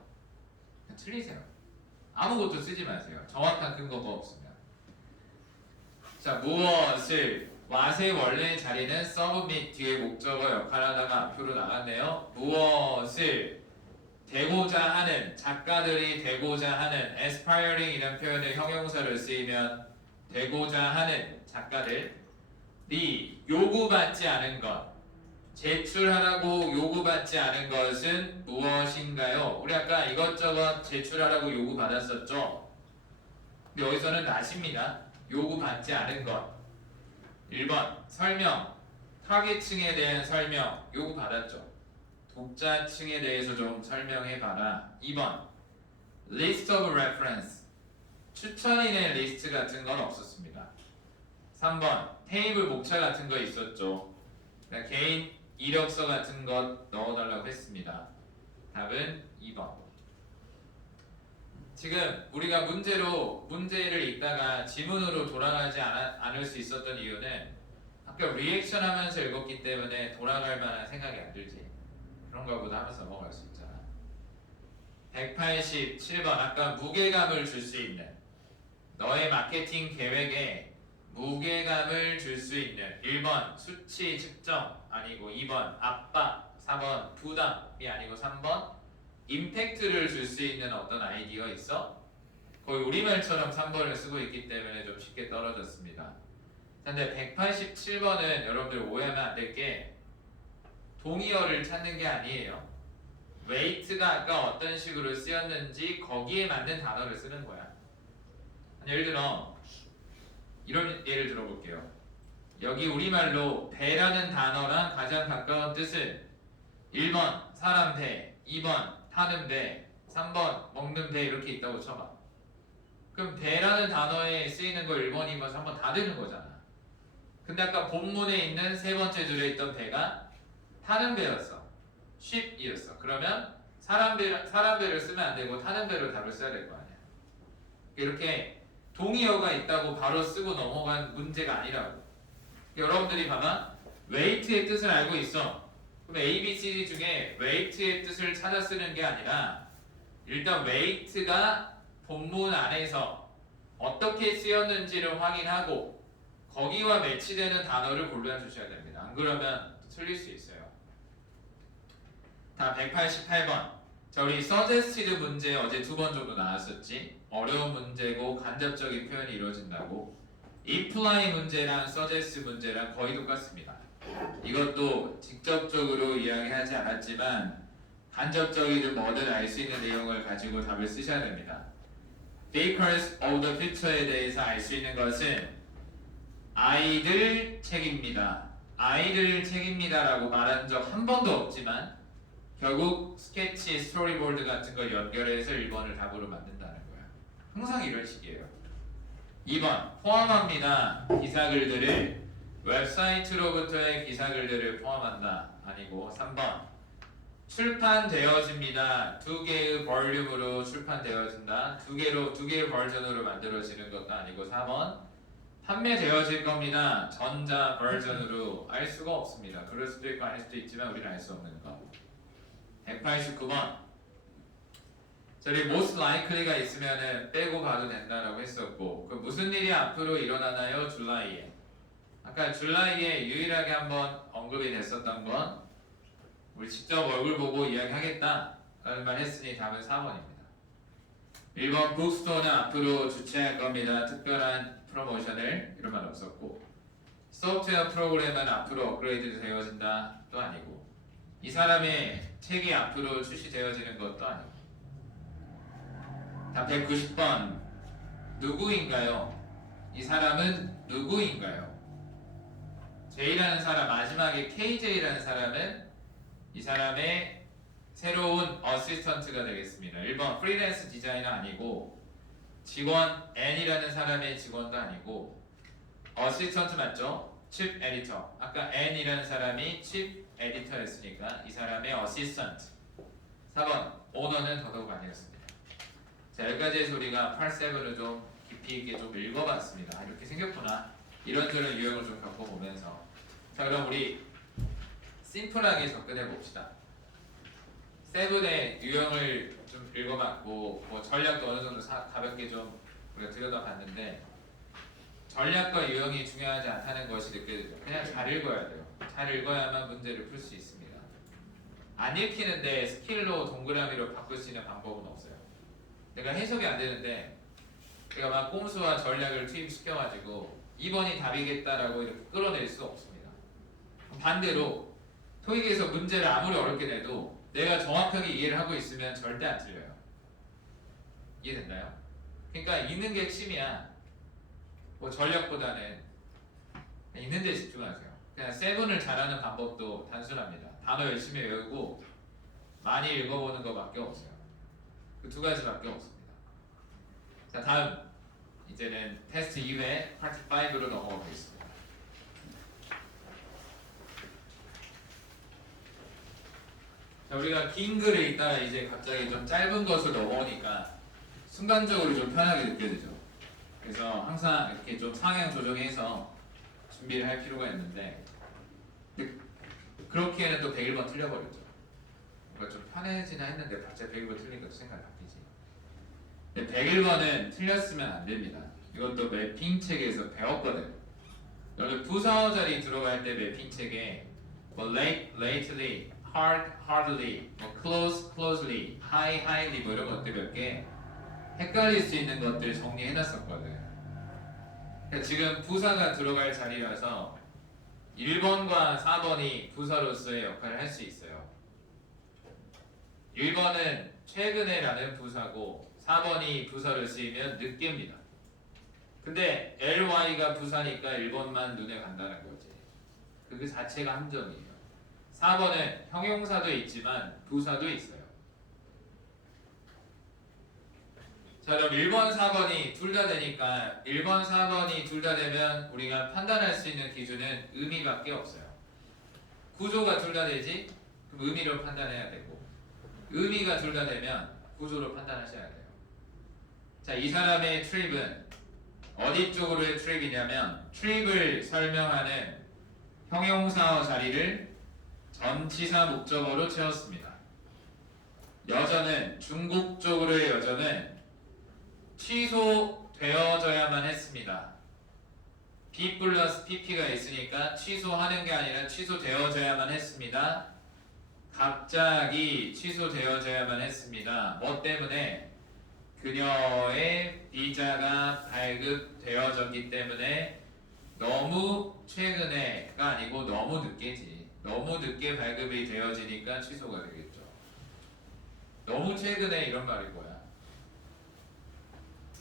그냥 틀리세요. 아무것도 쓰지 마세요. 정확한 근거가 없으면. 자, 무엇을 what의 원래 자리는 submit 뒤에 목적어 역할하다가 앞으로 나갔네요. 무엇을 되고자 하는 작가들이 되고자 하는 aspiring 이라는 표현을 형용사를 쓰이면 되고자 하는 작가들이 요구받지 않은 것 제출하라고 요구받지 않은 것은 무엇인가요? 우리 아까 이것저것 제출하라고 요구받았었죠? 근데 여기서는 나십니다. 요구받지 않은 것 1번 설명 타겟층에 대한 설명 요구받았죠? 독자층에 대해서 좀 설명해봐라. 2번 List of reference 추천인의 리스트 같은 건 없었습니다. 3번 테이블 목차 같은 거 있었죠. 그러니까 개인 이력서 같은 것 넣어달라고 했습니다. 답은 2번. 지금 우리가 문제를 읽다가 지문으로 돌아가지 않을 수 있었던 이유는 아까 리액션 하면서 읽었기 때문에 돌아갈 만한 생각이 안 들지. 그런 거보다 하면서 넘어갈 수 있잖아. 187번 아까 무게감을 줄 수 있는 너의 마케팅 계획에 무게감을 줄 수 있는 1번 수치 측정 아니고 2번 압박 4번 부담이 아니고 3번 임팩트를 줄 수 있는 어떤 아이디어 있어? 거의 우리말처럼 3번을 쓰고 있기 때문에 좀 쉽게 떨어졌습니다. 근데 187번은 여러분들 오해하면 안 될 게 동의어를 찾는 게 아니에요. 웨이트가 아까 어떤 식으로 쓰였는지 거기에 맞는 단어를 쓰는 거야. 예를 들어 이런 예를 들어볼게요. 여기 우리말로 배라는 단어랑 가장 가까운 뜻은 1번 사람 배, 2번 타는 배, 3번 먹는 배 이렇게 있다고 쳐봐. 그럼 배라는 단어에 쓰이는 거 1번, 2번, 3번 다 되는 거잖아. 근데 아까 본문에 있는 세 번째 줄에 있던 배가 타는 배였어. ship이었어. 그러면 사람 배를 쓰면 안 되고 타는 배로 답을 써야 될 거 아니야. 이렇게 동의어가 있다고 바로 쓰고 넘어간 문제가 아니라고. 여러분들이 봐봐. 웨이트의 뜻을 알고 있어. 그럼 A, B, C, D 중에 웨이트의 뜻을 찾아 쓰는 게 아니라 일단 웨이트가 본문 안에서 어떻게 쓰였는지를 확인하고 거기와 매치되는 단어를 골라 주셔야 됩니다. 안 그러면 틀릴 수 있어요. 다 188번. 자, 우리 suggested 문제 어제 2번 정도 나왔었지. 어려운 문제고 간접적인 표현이 이루어진다고. imply 문제랑 suggest 문제랑 거의 똑같습니다. 이것도 직접적으로 이야기하지 않았지만 간접적이든 뭐든 알 수 있는 내용을 가지고 답을 쓰셔야 됩니다. Bakers of the Future에 대해서 알 수 있는 것은 아이들 책입니다. 아이들 책입니다라고 말한 적 한 번도 없지만 결국 스케치, 스토리보드 같은 걸 연결해서 1번을 답으로 만든다는 거야. 항상 이런 식이에요. 2번 포함합니다. 기사글들을 웹사이트로부터의 기사글들을 포함한다. 아니고 3번 출판되어집니다. 2개의 볼륨으로 출판되어진다. 2개의 버전으로 만들어지는 것도 아니고 4번 판매되어질 겁니다. 전자 버전으로 알 수가 없습니다. 그럴 수도 있고 아닐 수도 있지만 우리는 알 수 없는 거. 189번 저기 most likely가 있으면은 빼고 봐도 된다라고 했었고 그 무슨 일이 앞으로 일어나나요? 줄라이에. 아까 줄라이에 유일하게 한번 언급이 됐었던 건 우리 직접 얼굴 보고 이야기하겠다라는 말 했으니 답은 4번입니다. 1번 북스토어는 앞으로 주최할 겁니다. 특별한 프로모션을 이런 말 없었고 소프트웨어 프로그램은 앞으로 업그레이드 되어진다 또 아니고 이 사람의 책이 앞으로 출시되어지는 것도 아니고. 다 190번 누구인가요? 이 사람은 누구인가요? J라는 사람 마지막에 KJ라는 사람은 이 사람의 새로운 어시스턴트가 되겠습니다. 1번 프리랜스 디자이너 아니고 직원 N이라는 사람의 직원도 아니고 어시스턴트 맞죠? 칩 에디터. 아까 N이라는 사람이 칩 에디터였으니까 이 사람의 어시스턴트. 4번 오너는 더더욱 아니었습니다. 자, 여기까지 해서 우리가 8-7을 좀 깊이 있게 좀 읽어봤습니다. 아, 이렇게 생겼구나. 이런저런 유형을 좀 겪어보면서 자, 그럼 우리 심플하게 접근해 봅시다. 세븐의 유형을 좀 읽어봤고 뭐 전략도 어느 정도 가볍게 좀 우리가 들여다봤는데 전략과 유형이 중요하지 않다는 것이 느껴지죠. 그냥 잘 읽어야 돼요. 잘 읽어야만 문제를 풀 수 있습니다. 안 읽히는데 스킬로 동그라미로 바꿀 수 있는 방법은 없어요. 내가 해석이 안 되는데 내가 막 꼼수와 전략을 투입시켜가지고 2번이 답이겠다라고 이렇게 끌어낼 수 없습니다. 반대로 토익에서 문제를 아무리 어렵게 내도 내가 정확하게 이해를 하고 있으면 절대 안 틀려요. 이해됐나요? 그러니까 읽는 게 핵심이야. 뭐 전략보다는 있는 데 집중하세요. 그냥 세븐을 잘하는 방법도 단순합니다. 단어 열심히 외우고 많이 읽어보는 것밖에 없어요. 그 두 가지밖에 없습니다. 자, 다음 이제는 테스트 2회 파트 5로 넘어가 보겠습니다. 자, 우리가 긴 글을 읽다가 이제 갑자기 좀 짧은 것을 넘어오니까 순간적으로 좀 편하게 느껴지죠. 그래서 항상 이렇게 좀 상향 조정해서 준비를 할 필요가 있는데 그렇기에는 또 101번 틀려버렸죠. 뭔가 좀 편해지나 했는데 갑자기 101번 틀린 것도 생각이 바뀌지. 근데 101번은 틀렸으면 안 됩니다. 이것도 매핑 책에서 배웠거든. 여기 부사어 자리 들어갈 때 매핑 책에 뭐 late, lately, hard, hardly, 뭐 close, closely, high, highly 뭐 이런 것들 몇 개 헷갈릴 수 있는 것들 정리해놨었거든. 그러니까 지금 부사가 들어갈 자리라서 1번과 4번이 부사로서의 역할을 할 수 있어요. 1번은 최근에 라는 부사고 4번이 부사로 쓰이면 늦게입니다. 근데 ly가 부사니까 1번만 눈에 간다는 거지. 그 자체가 함정이에요. 4번은 형용사도 있지만 부사도 있어요. 자, 그럼 1번, 4번이 둘 다 되니까 1번, 4번이 둘 다 되면 우리가 판단할 수 있는 기준은 의미밖에 없어요. 구조가 둘 다 되지? 그럼 의미로 판단해야 되고 의미가 둘 다 되면 구조로 판단하셔야 돼요. 자, 이 사람의 트립은 어디 쪽으로의 트립이냐면 트립을 설명하는 형용사어 자리를 전치사 목적어로 채웠습니다. 여전은 중국 쪽으로의 여전은 취소되어져야만 했습니다. B 플러스 PP가 있으니까 취소하는 게 아니라 취소되어져야만 했습니다. 갑자기 취소되어져야만 했습니다. 뭐 때문에? 그녀의 비자가 발급되어졌기 때문에 너무 최근에가 아니고 너무 늦게지. 너무 늦게 발급이 되어지니까 취소가 되겠죠. 너무 최근에 이런 말이 뭐야?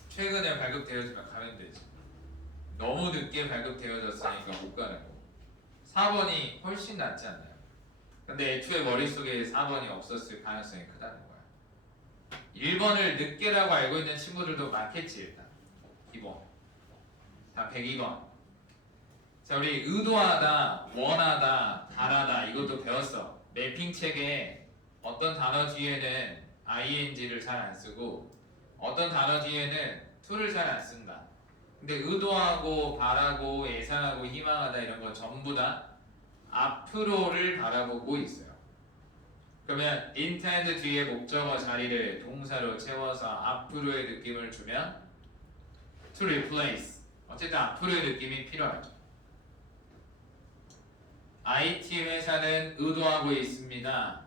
최근에 발급되어지면 가면 되지. 너무 늦게 발급되어졌으니까 못 가는 거. 4번이 훨씬 낫지 않나요? 근데 애초에 머릿속에 4번이 없었을 가능성이 크다는 거야. 1번을 늦게라고 알고 있는 친구들도 많겠지 일단. 기본. 자, 102번. 자, 우리 의도하다, 원하다, 바라다 이것도 배웠어. 매핑 책에 어떤 단어 뒤에는 ing를 잘 안 쓰고 어떤 단어 뒤에는 to를 잘 안 쓴다. 근데 의도하고 바라고 예상하고 희망하다 이런 거 전부 다 앞으로를 바라보고 있어요. 그러면 intend 뒤에 목적어 자리를 동사로 채워서 앞으로의 느낌을 주면 to replace. 어쨌든 앞으로의 느낌이 필요하죠. IT 회사는 의도하고 있습니다.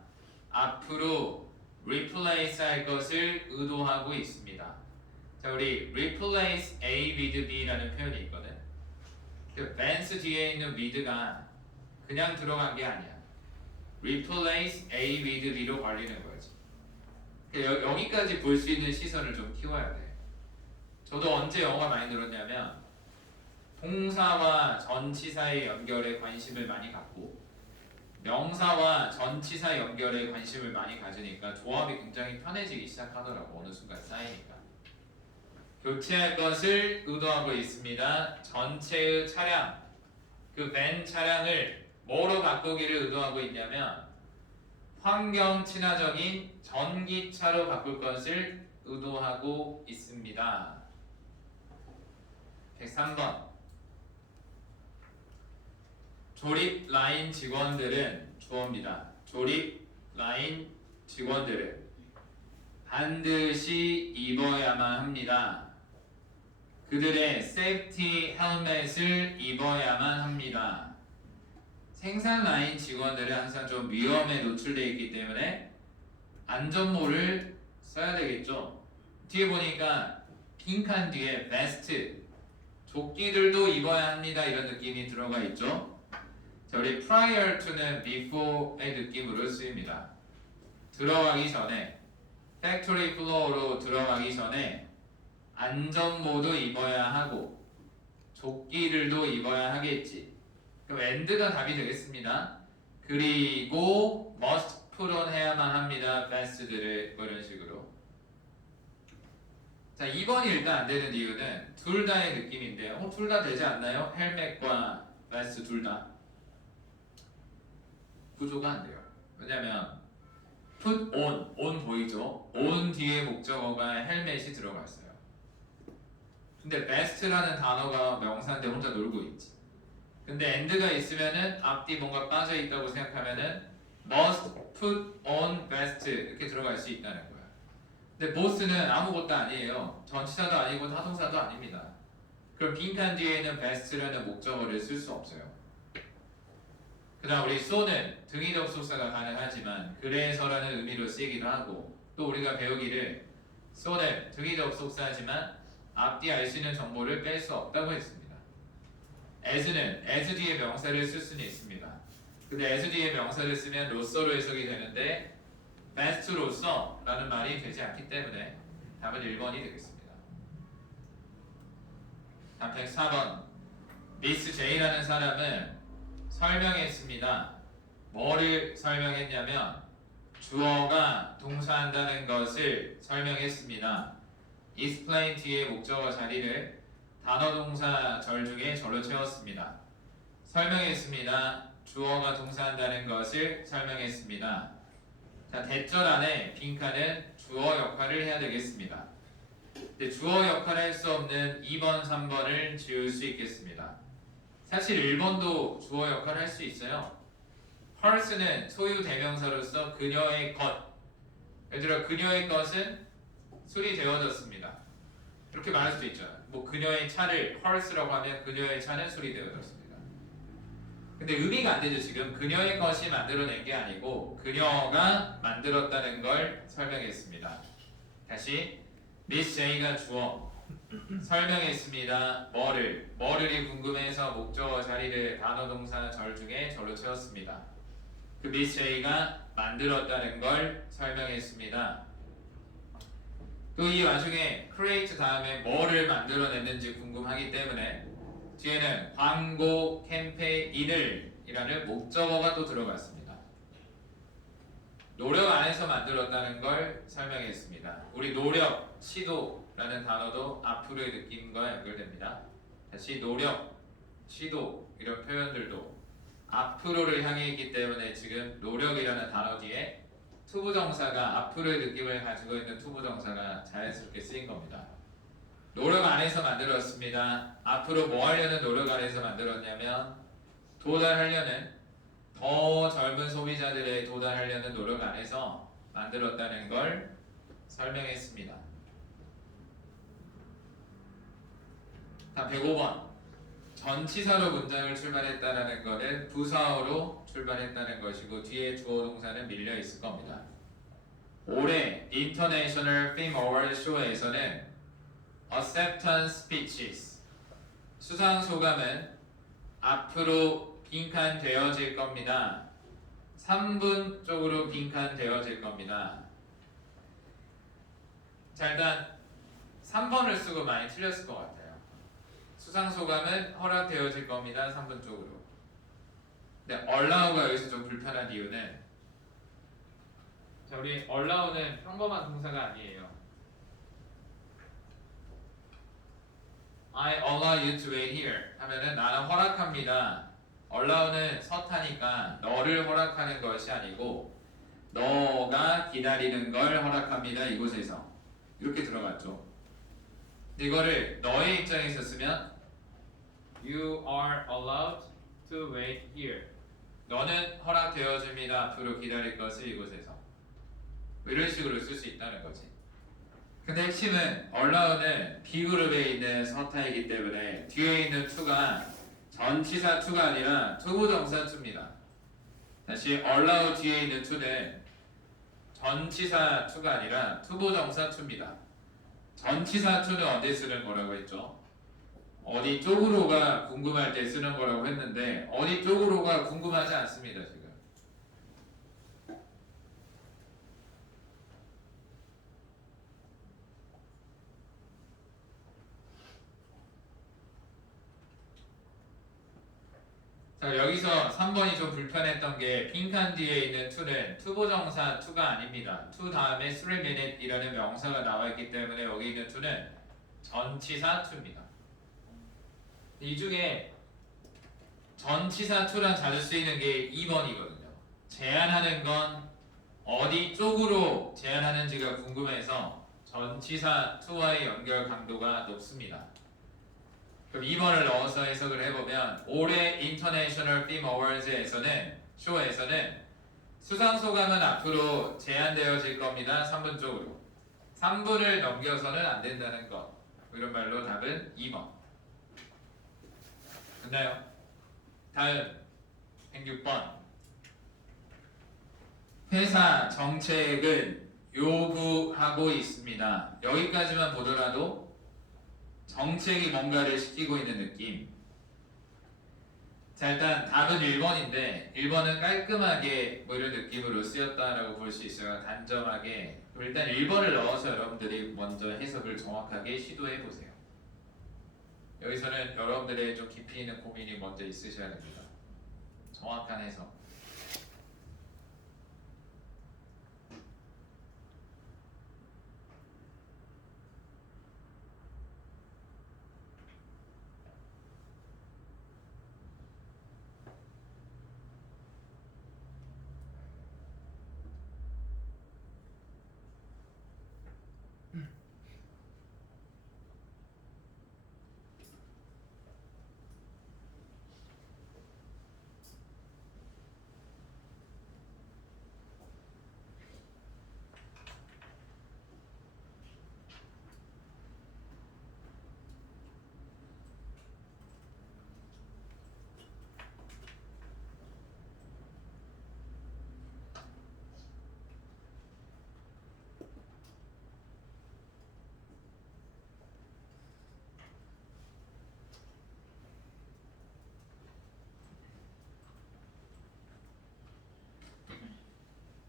앞으로 replace 할 것을 의도하고 있습니다. 자, 우리 replace A with B라는 표현이 있거든. 그 Vance 뒤에 있는 with가 그냥 들어간 게 아니야. replace A with B로 걸리는 거지. 여기까지 볼 수 있는 시선을 좀 키워야 돼. 저도 언제 영어가 많이 늘었냐면 동사와 전치사의 연결에 관심을 많이 갖고 명사와 전치사 연결에 관심을 많이 가지니까 조합이 굉장히 편해지기 시작하더라고. 어느 순간 쌓이니까. 교체할 것을 의도하고 있습니다. 전체의 차량, 그 밴 차량을 뭐로 바꾸기를 의도하고 있냐면 환경 친화적인 전기차로 바꿀 것을 의도하고 있습니다. 103번. 조립 라인 직원들은 주어입니다. 조립 라인 직원들은 반드시 입어야만 합니다. 그들의 세이프티 헬멧을 입어야만 합니다. 생산 라인 직원들은 항상 좀 위험에 노출되어 있기 때문에 안전모를 써야 되겠죠. 뒤에 보니까 빈칸 뒤에 베스트, 조끼들도 입어야 합니다. 이런 느낌이 들어가 있죠. 자, 우리 prior to는 before의 느낌으로 쓰입니다. 들어가기 전에, factory floor로 들어가기 전에 안전모도 입어야 하고 조끼들도 입어야 하겠지. 그럼 and가 답이 되겠습니다. 그리고 must 풀어내야만 합니다. 베스트들을 뭐 이런 식으로. 자, 2번이 일단 안 되는 이유는 둘 다의 느낌인데요. 둘 다 되지 않나요? 헬멧과 베스트 둘 다. 구조가 안 돼요. 왜냐면 put on 보이죠? on 뒤에 목적어가 헬멧이 들어가 있어요. 근데 best라는 단어가 명사인데 혼자 놀고 있지. 근데 and가 있으면은 앞뒤 뭔가 빠져 있다고 생각하면은 must put on best 이렇게 들어갈 수 있다는 거야. 근데 both는 아무것도 아니에요. 전치사도 아니고 타동사도 아닙니다. 그럼 빈칸 뒤에는 best라는 목적어를 쓸 수 없어요. 그다음 우리 so는 등위 접속사가 가능하지만 그래서라는 의미로 쓰이기도 하고, 또 우리가 배우기를 so는 등위 접속사지만 앞뒤 알 수 있는 정보를 뺄 수 없다고 했습니다. as는 as 뒤에 명사를 쓸 수는 있습니다. 근데 as 뒤에 명사를 쓰면 로서로 해석이 되는데 best로서 라는 말이 되지 않기 때문에 답은 1번이 되겠습니다. 다음 104번 미스 J라는 사람은 설명했습니다. 뭐를 설명했냐면 주어가 동사한다는 것을 설명했습니다. explain 뒤에 목적어 자리를 단어 동사 절 중에 절로 채웠습니다. 설명했습니다. 주어가 동사한다는 것을 설명했습니다. 자, 대절 안에 빈칸은 주어 역할을 해야 되겠습니다. 근데 주어 역할을 할 수 없는 2번, 3번을 지울 수 있겠습니다. 사실 1번도 주어 역할을 할 수 있어요. her's는 소유 대명사로서 그녀의 것. 예를 들어 그녀의 것은 술이 되어졌습니다. 이렇게 말할 수도 있죠. 뭐 그녀의 차를 her's라고 하면 그녀의 차는 술이 되어졌습니다. 근데 의미가 안 되죠. 지금 그녀의 것이 만들어낸 게 아니고 그녀가 만들었다는 걸 설명했습니다. 다시 Miss J가 주어 설명했습니다. 뭐를이 궁금해서 목적어 자리를 단어 동사 절 중에 절로 채웠습니다. 그 Miss J가 만들었다는 걸 설명했습니다. 또 이 와중에 create 다음에 뭐를 만들어냈는지 궁금하기 때문에 뒤에는 광고 캠페인을 이라는 목적어가 또 들어갔습니다. 노력 안에서 만들었다는 걸 설명했습니다. 우리 노력, 시도라는 단어도 앞으로의 느낌과 연결됩니다. 다시 노력, 시도 이런 표현들도 앞으로를 향해 있기 때문에 지금 노력이라는 단어 뒤에 투부정사가 앞으로의 느낌을 가지고 있는 투부정사가 자연스럽게 쓰인 겁니다. 노력 안에서 만들었습니다. 앞으로 뭐 하려는 노력 안에서 만들었냐면 도달하려는, 더 젊은 소비자들에 도달하려는 노력 안에서 만들었다는 걸 설명했습니다. 다음 105번 전치사로 문장을 출발했다는 것은 부사어로 출발했다는 것이고 뒤에 주어 동사는 밀려 있을 겁니다. 올해 International Film Award Show에서는 Acceptance Speeches 수상 소감은 앞으로 빈칸되어질 겁니다. 3분 쪽으로 빈칸되어질 겁니다. 자, 일단 3번을 쓰고 많이 틀렸을 것 같아요. 수상 소감은 허락되어질 겁니다. 3분 쪽으로. 근데 allow가 여기서 좀 불편한 이유는, 자, 우리 allow는 평범한 동사가 아니에요. I allow you to wait here 하면은 나는 허락합니다. allow는 서타니까 너를 허락하는 것이 아니고 너가 기다리는 걸 허락합니다. 이곳에서 이렇게 들어갔죠. 근데 이거를 너의 입장에서 쓰면 You are allowed to wait here. 너는 허락되어집니다. 앞으로 기다릴 것을 이곳에서. 이런 식으로 쓸 수 있다는 거지. 근데 핵심은 allow는 B그룹에 있는 서타이기 때문에 뒤에 있는 to가 전치사 to가 아니라 투부정사 to입니다. 다시 allow 뒤에 있는 to는 전치사 to가 아니라 투부정사 to입니다. 전치사 to는 언제 쓰는 거라고 했죠? 어디 쪽으로가 궁금할 때 쓰는 거라고 했는데 어디 쪽으로가 궁금하지 않습니다. 지금. 자, 여기서 3번이 좀 불편했던 게 빈칸 뒤에 있는 to는 투보정사 to가 아닙니다. to 다음에 3 minute이라는 명사가 나와 있기 때문에 여기 있는 to는 전치사 to입니다. 이 중에 전치사 to랑 자주 쓰이는 게 2번이거든요. 제한하는 건 어디 쪽으로 제한하는지가 궁금해서 전치사 to와의 연결 강도가 높습니다. 그럼 2번을 넣어서 해석을 해보면 올해 International Film Awards에서는 쇼에서는 수상소감은 앞으로 제한되어질 겁니다. 3분 쪽으로. 3분을 넘겨서는 안 된다는 것. 이런 말로 답은 2번. 됐나요? 다음 106번. 회사 정책은 요구하고 있습니다. 여기까지만 보더라도 정책이 뭔가를 시키고 있는 느낌. 자, 일단 답은 1번인데 1번은 깔끔하게 뭐 이런 느낌으로 쓰였다라고 볼 수 있어요. 단정하게. 일단 1번을 넣어서 여러분들이 먼저 해석을 정확하게 시도해 보세요. 여기서는 여러분들의 좀 깊이 있는 고민이 먼저 있으셔야 됩니다. 정확한 해석.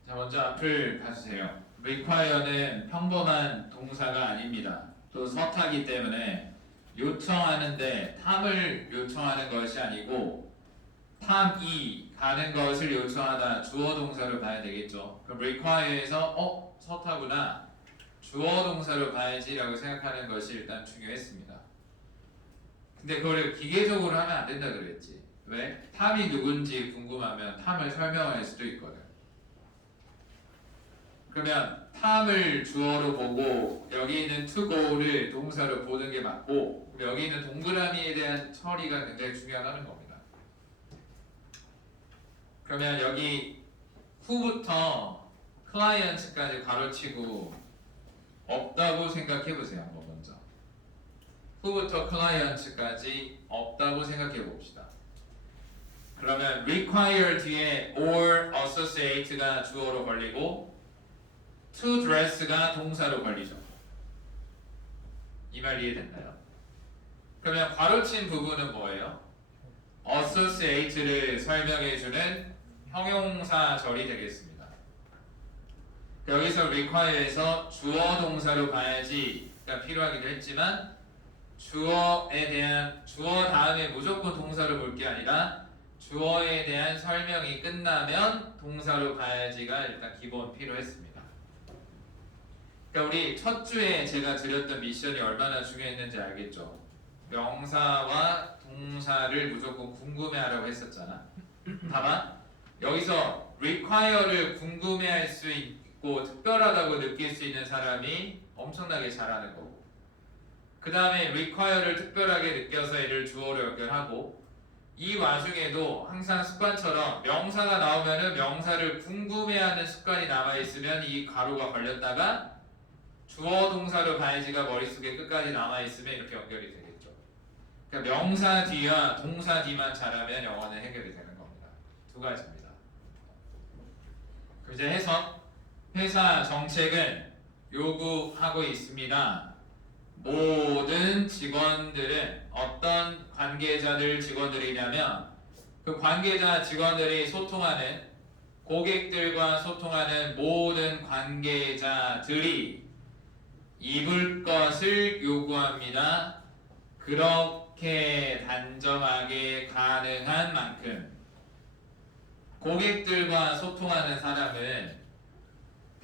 자, 먼저 앞을 봐주세요. require는 평범한 동사가 아닙니다. 또 서타기 때문에 요청하는데 탐을 요청하는 것이 아니고 탐이 가는 것을 요청하다 주어 동사로 봐야 되겠죠. 그럼 require에서 서타구나 주어 동사로 봐야지라고 생각하는 것이 일단 중요했습니다. 근데 그걸 기계적으로 하면 안 된다 그랬지. 왜? 탐이 누군지 궁금하면 탐을 설명할 수도 있거든. 그러면 탐을 주어로 보고 여기 있는 to go를 동사로 보는 게 맞고 여기 있는 동그라미에 대한 처리가 굉장히 중요하다는 겁니다. 그러면 여기 who부터 client까지 가로치고 없다고 생각해 보세요. 한번 먼저 who부터 client까지 없다고 생각해 봅시다. 그러면 require 뒤에 or associate가 주어로 걸리고 to dress가 동사로 걸리죠. 이 말 이해됐나요? 그러면 괄호친 부분은 뭐예요? associate를 설명해주는 형용사절이 되겠습니다. 여기서 require에서 주어 동사로 봐야지가 필요하기도 했지만 주어에 대한 주어 다음에 무조건 동사로 볼 게 아니라 주어에 대한 설명이 끝나면 동사로 봐야지가 일단 기본 필요했습니다. 그러니까 우리 첫 주에 제가 드렸던 미션이 얼마나 중요했는지 알겠죠? 명사와 동사를 무조건 궁금해하라고 했었잖아. 다만 여기서 require를 궁금해할 수 있고 특별하다고 느낄 수 있는 사람이 엄청나게 잘하는 거고 그 다음에 require를 특별하게 느껴서 얘를 주어로 연결하고 이 와중에도 항상 습관처럼 명사가 나오면은 명사를 궁금해하는 습관이 남아있으면 이 가로가 걸렸다가 주어 동사로 봐야지가 머릿속에 끝까지 남아있으면 이렇게 연결이 되겠죠. 그러니까 명사 뒤와 동사 뒤만 잘하면 영어는 해결이 되는 겁니다. 두 가지입니다. 그럼 이제 해석. 회사 정책은 요구하고 있습니다. 모든 직원들은 어떤 관계자들 직원들이냐면 그 관계자 직원들이 소통하는 고객들과 소통하는 모든 관계자들이 입을 것을 요구합니다. 그 그렇게 단정하게 가능한 만큼 고객들과 소통하는 사람은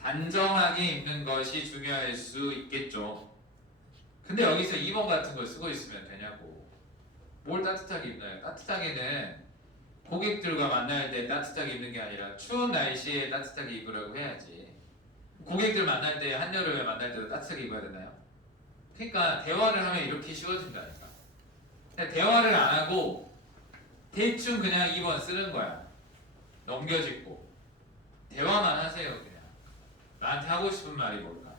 단정하게 입는 것이 중요할 수 있겠죠. 근데 여기서 2번 같은 걸 쓰고 있으면 되냐고. 뭘 따뜻하게 입나요? 따뜻하게는 고객들과 만날 때 따뜻하게 입는 게 아니라 추운 날씨에 따뜻하게 입으라고 해야지. 고객들 만날 때 한여름에 만날 때도 따뜻하게 입어야 되나요? 그러니까 대화를 하면 이렇게 쉬워진다니까. 근데 대화를 안 하고 대충 그냥 2번 쓰는 거야. 넘겨짚고 대화만 하세요. 그냥 나한테 하고 싶은 말이 뭘까?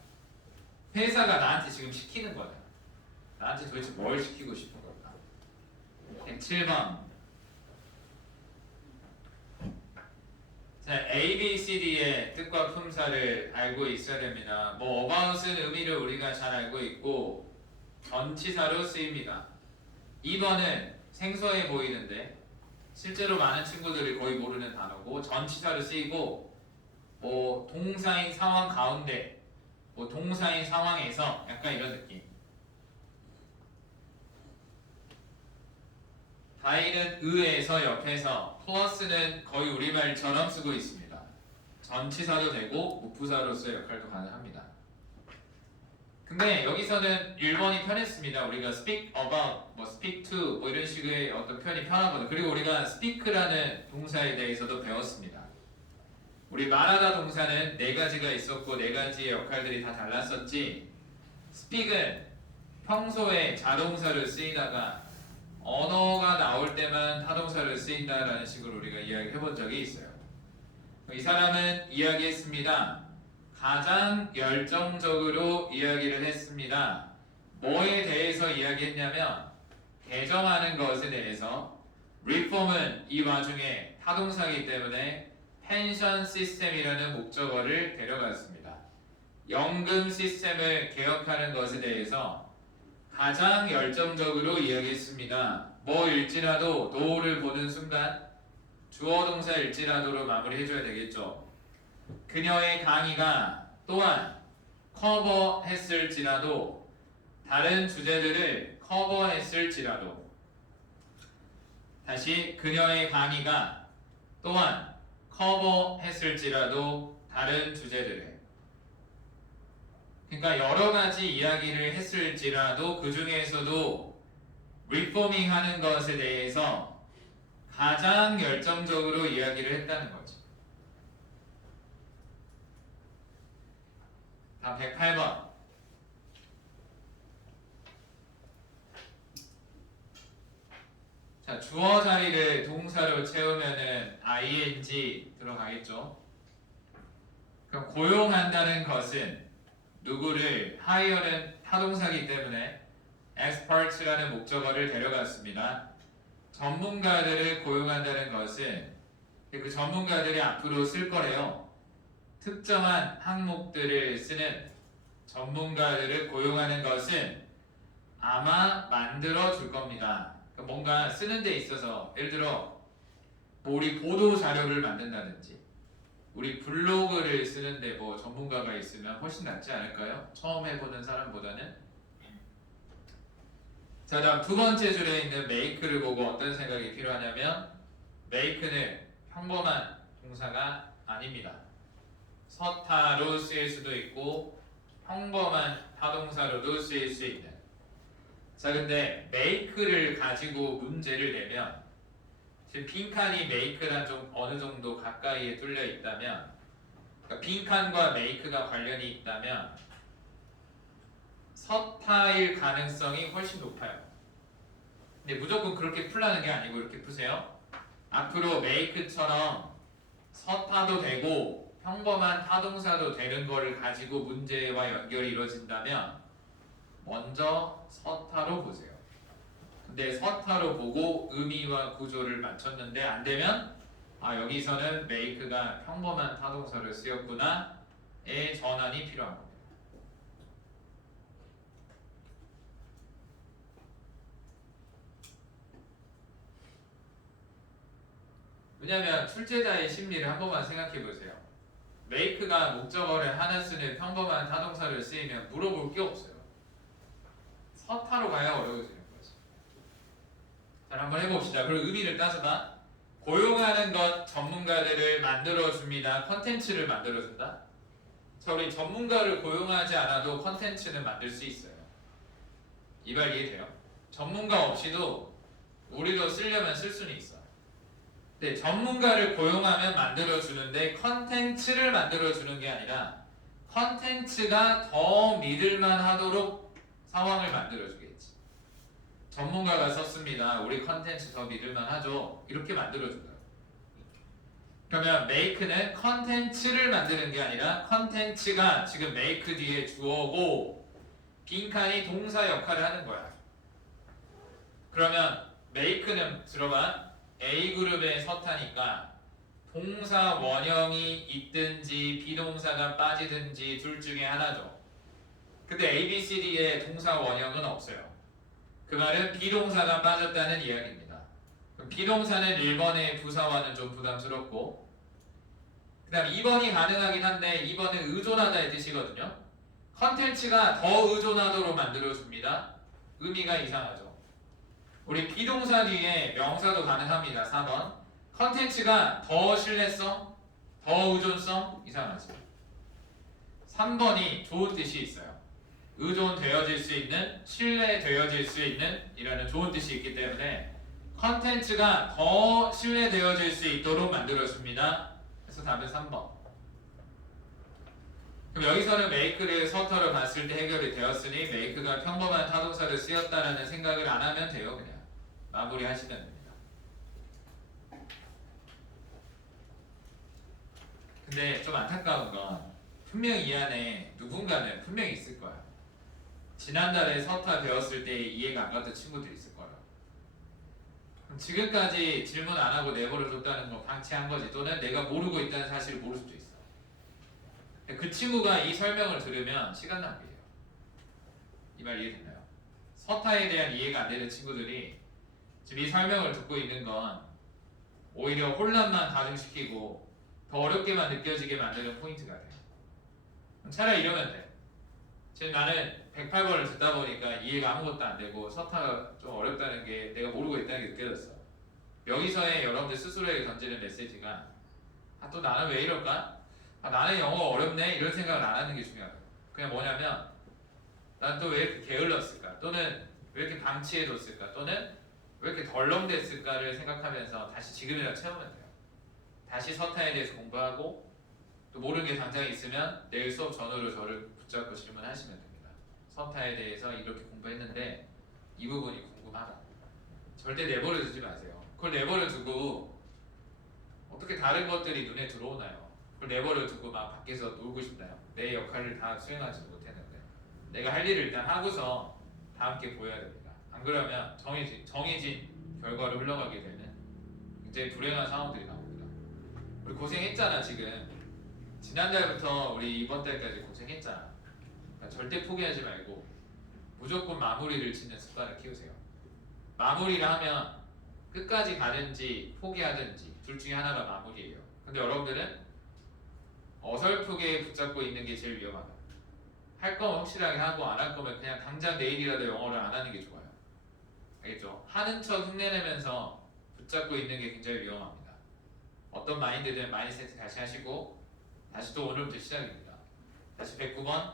회사가 나한테 지금 시키는 거야. 나한테 도대체 뭘 시키고 싶은 걸까? 107번. 자, A, B, C, D의 뜻과 품사를 알고 있어야 됩니다. 뭐 about은 의미를 우리가 잘 알고 있고 전치사로 쓰입니다. 2번은 생소해 보이는데 실제로 많은 친구들이 거의 모르는 단어고 전치사로 쓰이고 뭐 동사인 상황 가운데 뭐 동사인 상황에서 약간 이런 느낌. 다이는 의에서 옆에서 플러스는 거의 우리말처럼 쓰고 있습니다. 전치사도 되고 무부사로서의 역할도 가능합니다. 근데 여기서는 1번이 편했습니다. 우리가 speak about, 뭐 speak to 뭐 이런 식의 어떤 표현이 편하거든요. 그리고 우리가 speak라는 동사에 대해서도 배웠습니다. 우리 말하다 동사는 4가지가 있었고 4가지의 역할들이 다 달랐었지. speak은 평소에 자동사를 쓰이다가 언어가 나올 때만 타동사를 쓰인다라는 식으로 우리가 이야기를 해본 적이 있어요. 이 사람은 이야기했습니다. 가장 열정적으로 이야기를 했습니다. 뭐에 대해서 이야기했냐면 개정하는 것에 대해서. reform은 이 와중에 타동사이기 때문에 펜션 시스템이라는 목적어를 데려갔습니다. 연금 시스템을 개혁하는 것에 대해서 가장 열정적으로 이야기했습니다. 뭐일지라도 no를 보는 순간 주어 동사일지라도로 마무리해줘야 되겠죠. 그녀의 강의가 또한 커버했을지라도 다른 주제들을 커버했을지라도. 다시 그녀의 강의가 또한 커버했을지라도 다른 주제들을. 그러니까 여러 가지 이야기를 했을지라도 그 중에서도 리포밍 하는 것에 대해서 가장 열정적으로 이야기를 했다는 거죠. 다음 108번. 자, 주어 자리를 동사로 채우면은 ing 들어가겠죠. 그럼 고용한다는 것은 누구를, hire는 타동사이기 때문에 experts라는 목적어를 데려갔습니다. 전문가들을 고용한다는 것은 그 전문가들이 앞으로 쓸 거래요. 특정한 항목들을 쓰는 전문가들을 고용하는 것은 아마 만들어 줄 겁니다. 그러니까 뭔가 쓰는 데 있어서 예를 들어 뭐 우리 보도 자료를 만든다든지 우리 블로그를 쓰는데 뭐 전문가가 있으면 훨씬 낫지 않을까요? 처음 해보는 사람보다는. 자, 다음 두 번째 줄에 있는 make를 보고 어떤 생각이 필요하냐면 make는 평범한 동사가 아닙니다. 서타로 쓰일 수도 있고 평범한 타동사로도 쓰일 수 있는. 자, 근데 make를 가지고 문제를 내면 지금 빈칸이 make랑 좀 어느 정도 가까이에 뚫려 있다면, 그러니까 빈칸과 make가 관련이 있다면 서타일 가능성이 훨씬 높아요. 근데 무조건 그렇게 풀라는 게 아니고 이렇게 푸세요. 앞으로 make처럼 서타도 되고 평범한 타동사도 되는 거를 가지고 문제와 연결이 이루어진다면 먼저 서타로 보세요. 근데 서타로 보고 의미와 구조를 맞췄는데 안 되면 여기서는 make가 평범한 타동사를 쓰였구나의 전환이 필요한 겁니다. 왜냐면 출제자의 심리를 한 번만 생각해 보세요. make가 목적어를 하나 쓰는 평범한 타동사를 쓰이면 물어볼 게 없어요. 서타로 가야 어려워지는 거지. 한번 해봅시다. 그리고 의미를 따져봐. 고용하는 것 전문가들을 만들어줍니다. 컨텐츠를 만들어준다. 자, 우리 전문가를 고용하지 않아도 컨텐츠는 만들 수 있어요. 이 말 이해돼요? 전문가 없이도 우리도 쓰려면 쓸 수는 있어. 근데 전문가를 고용하면 만들어주는데 컨텐츠를 만들어주는 게 아니라 컨텐츠가 더 믿을만 하도록 상황을 만들어주겠지. 전문가가 썼습니다. 우리 컨텐츠 더 믿을만 하죠. 이렇게 만들어준다. 그러면 make는 컨텐츠를 만드는 게 아니라 컨텐츠가 지금 make 뒤에 주어고 빈칸이 동사 역할을 하는 거야. 그러면 make는 들어봐. A그룹에 서타니까 동사 원형이 있든지 비동사가 빠지든지 둘 중에 하나죠. 근데 A, B, C, D에 동사 원형은 없어요. 그 말은 비동사가 빠졌다는 이야기입니다. 그럼 비동사는 1번의 부사와는 좀 부담스럽고 그 다음 2번이 가능하긴 한데 2번은 의존하다의 뜻이거든요. 컨텐츠가 더 의존하도록 만들어줍니다. 의미가 이상하죠. 우리 비동사 뒤에 명사도 가능합니다. 4번. 컨텐츠가 더 신뢰성, 더 의존성 이상하죠. 3번이 좋은 뜻이 있어요. 의존되어질 수 있는, 신뢰되어질 수 있는 이라는 좋은 뜻이 있기 때문에 컨텐츠가 더 신뢰되어질 수 있도록 만들어줍니다. 그래서 답은 3번. 그럼 여기서는 make를 서터로 봤을 때 해결이 되었으니 make가 평범한 타동사로 쓰였다라는 생각을 안 하면 돼요. 그냥 마무리 하시면 됩니다. 근데 좀 안타까운 건 분명히 이 안에 누군가는 분명히 있을 거야. 지난달에 서타 배웠을 때 이해가 안 갔던 친구들이 있을 거예요. 그럼 지금까지 질문 안 하고 내버려뒀다는 거 방치한 거지, 또는 내가 모르고 있다는 사실을 모를 수도 있어. 그 친구가 이 설명을 들으면 시간 낭비예요. 이 말 이해됐나요? 서타에 대한 이해가 안 되는 친구들이 지금 이 설명을 듣고 있는 건 오히려 혼란만 가중시키고 더 어렵게만 느껴지게 만드는 포인트가 돼요. 차라리 이러면 돼. 지금 나는 108번을 듣다 보니까 이해가 아무것도 안 되고 서타가 좀 어렵다는 게 내가 모르고 있다는 게 느껴졌어. 여기서의 여러분들 스스로에게 던지는 메시지가 또 나는 왜 이럴까? 나는 영어 어렵네? 이런 생각을 안 하는 게 중요하다. 그냥 뭐냐면 난 또 왜 이렇게 게을렀을까? 또는 왜 이렇게 방치해뒀을까? 또는 왜 이렇게 덜렁댔을까를 생각하면서 다시 지금이라도 채우면 돼요. 다시 서타에 대해서 공부하고 또 모르는 게 당장 있으면 내일 수업 전후로 저를 붙잡고 질문하시면 됩니다. 서타에 대해서 이렇게 공부했는데 이 부분이 궁금하다. 절대 내버려 두지 마세요. 그걸 내버려 두고 어떻게 다른 것들이 눈에 들어오나요? 그걸 내버려 두고 막 밖에서 놀고 싶나요? 내 역할을 다 수행하지도 못했는데 내가 할 일을 일단 하고서 다 함께 보여야 됩니다. 안 그러면 정해진 결과로 흘러가게 되는 굉장히 불행한 상황들이 나옵니다. 우리 고생했잖아. 지금 지난달부터 우리 이번 달까지 고생했잖아. 그러니까 절대 포기하지 말고 무조건 마무리를 짓는 습관을 키우세요. 마무리를 하면 끝까지 가든지 포기하든지 둘 중에 하나가 마무리예요. 근데 여러분들은 어설프게 붙잡고 있는 게 제일 위험하다. 할 거면 확실하게 하고 안 할 거면 그냥 당장 내일이라도 영어를 안 하는 게 좋아요. 알겠죠? 하는 척 흉내내면서 붙잡고 있는 게 굉장히 위험합니다. 어떤 마인드든 마인드세트 다시 하시고 다시 또 오늘부터 시작입니다. 다시 109번.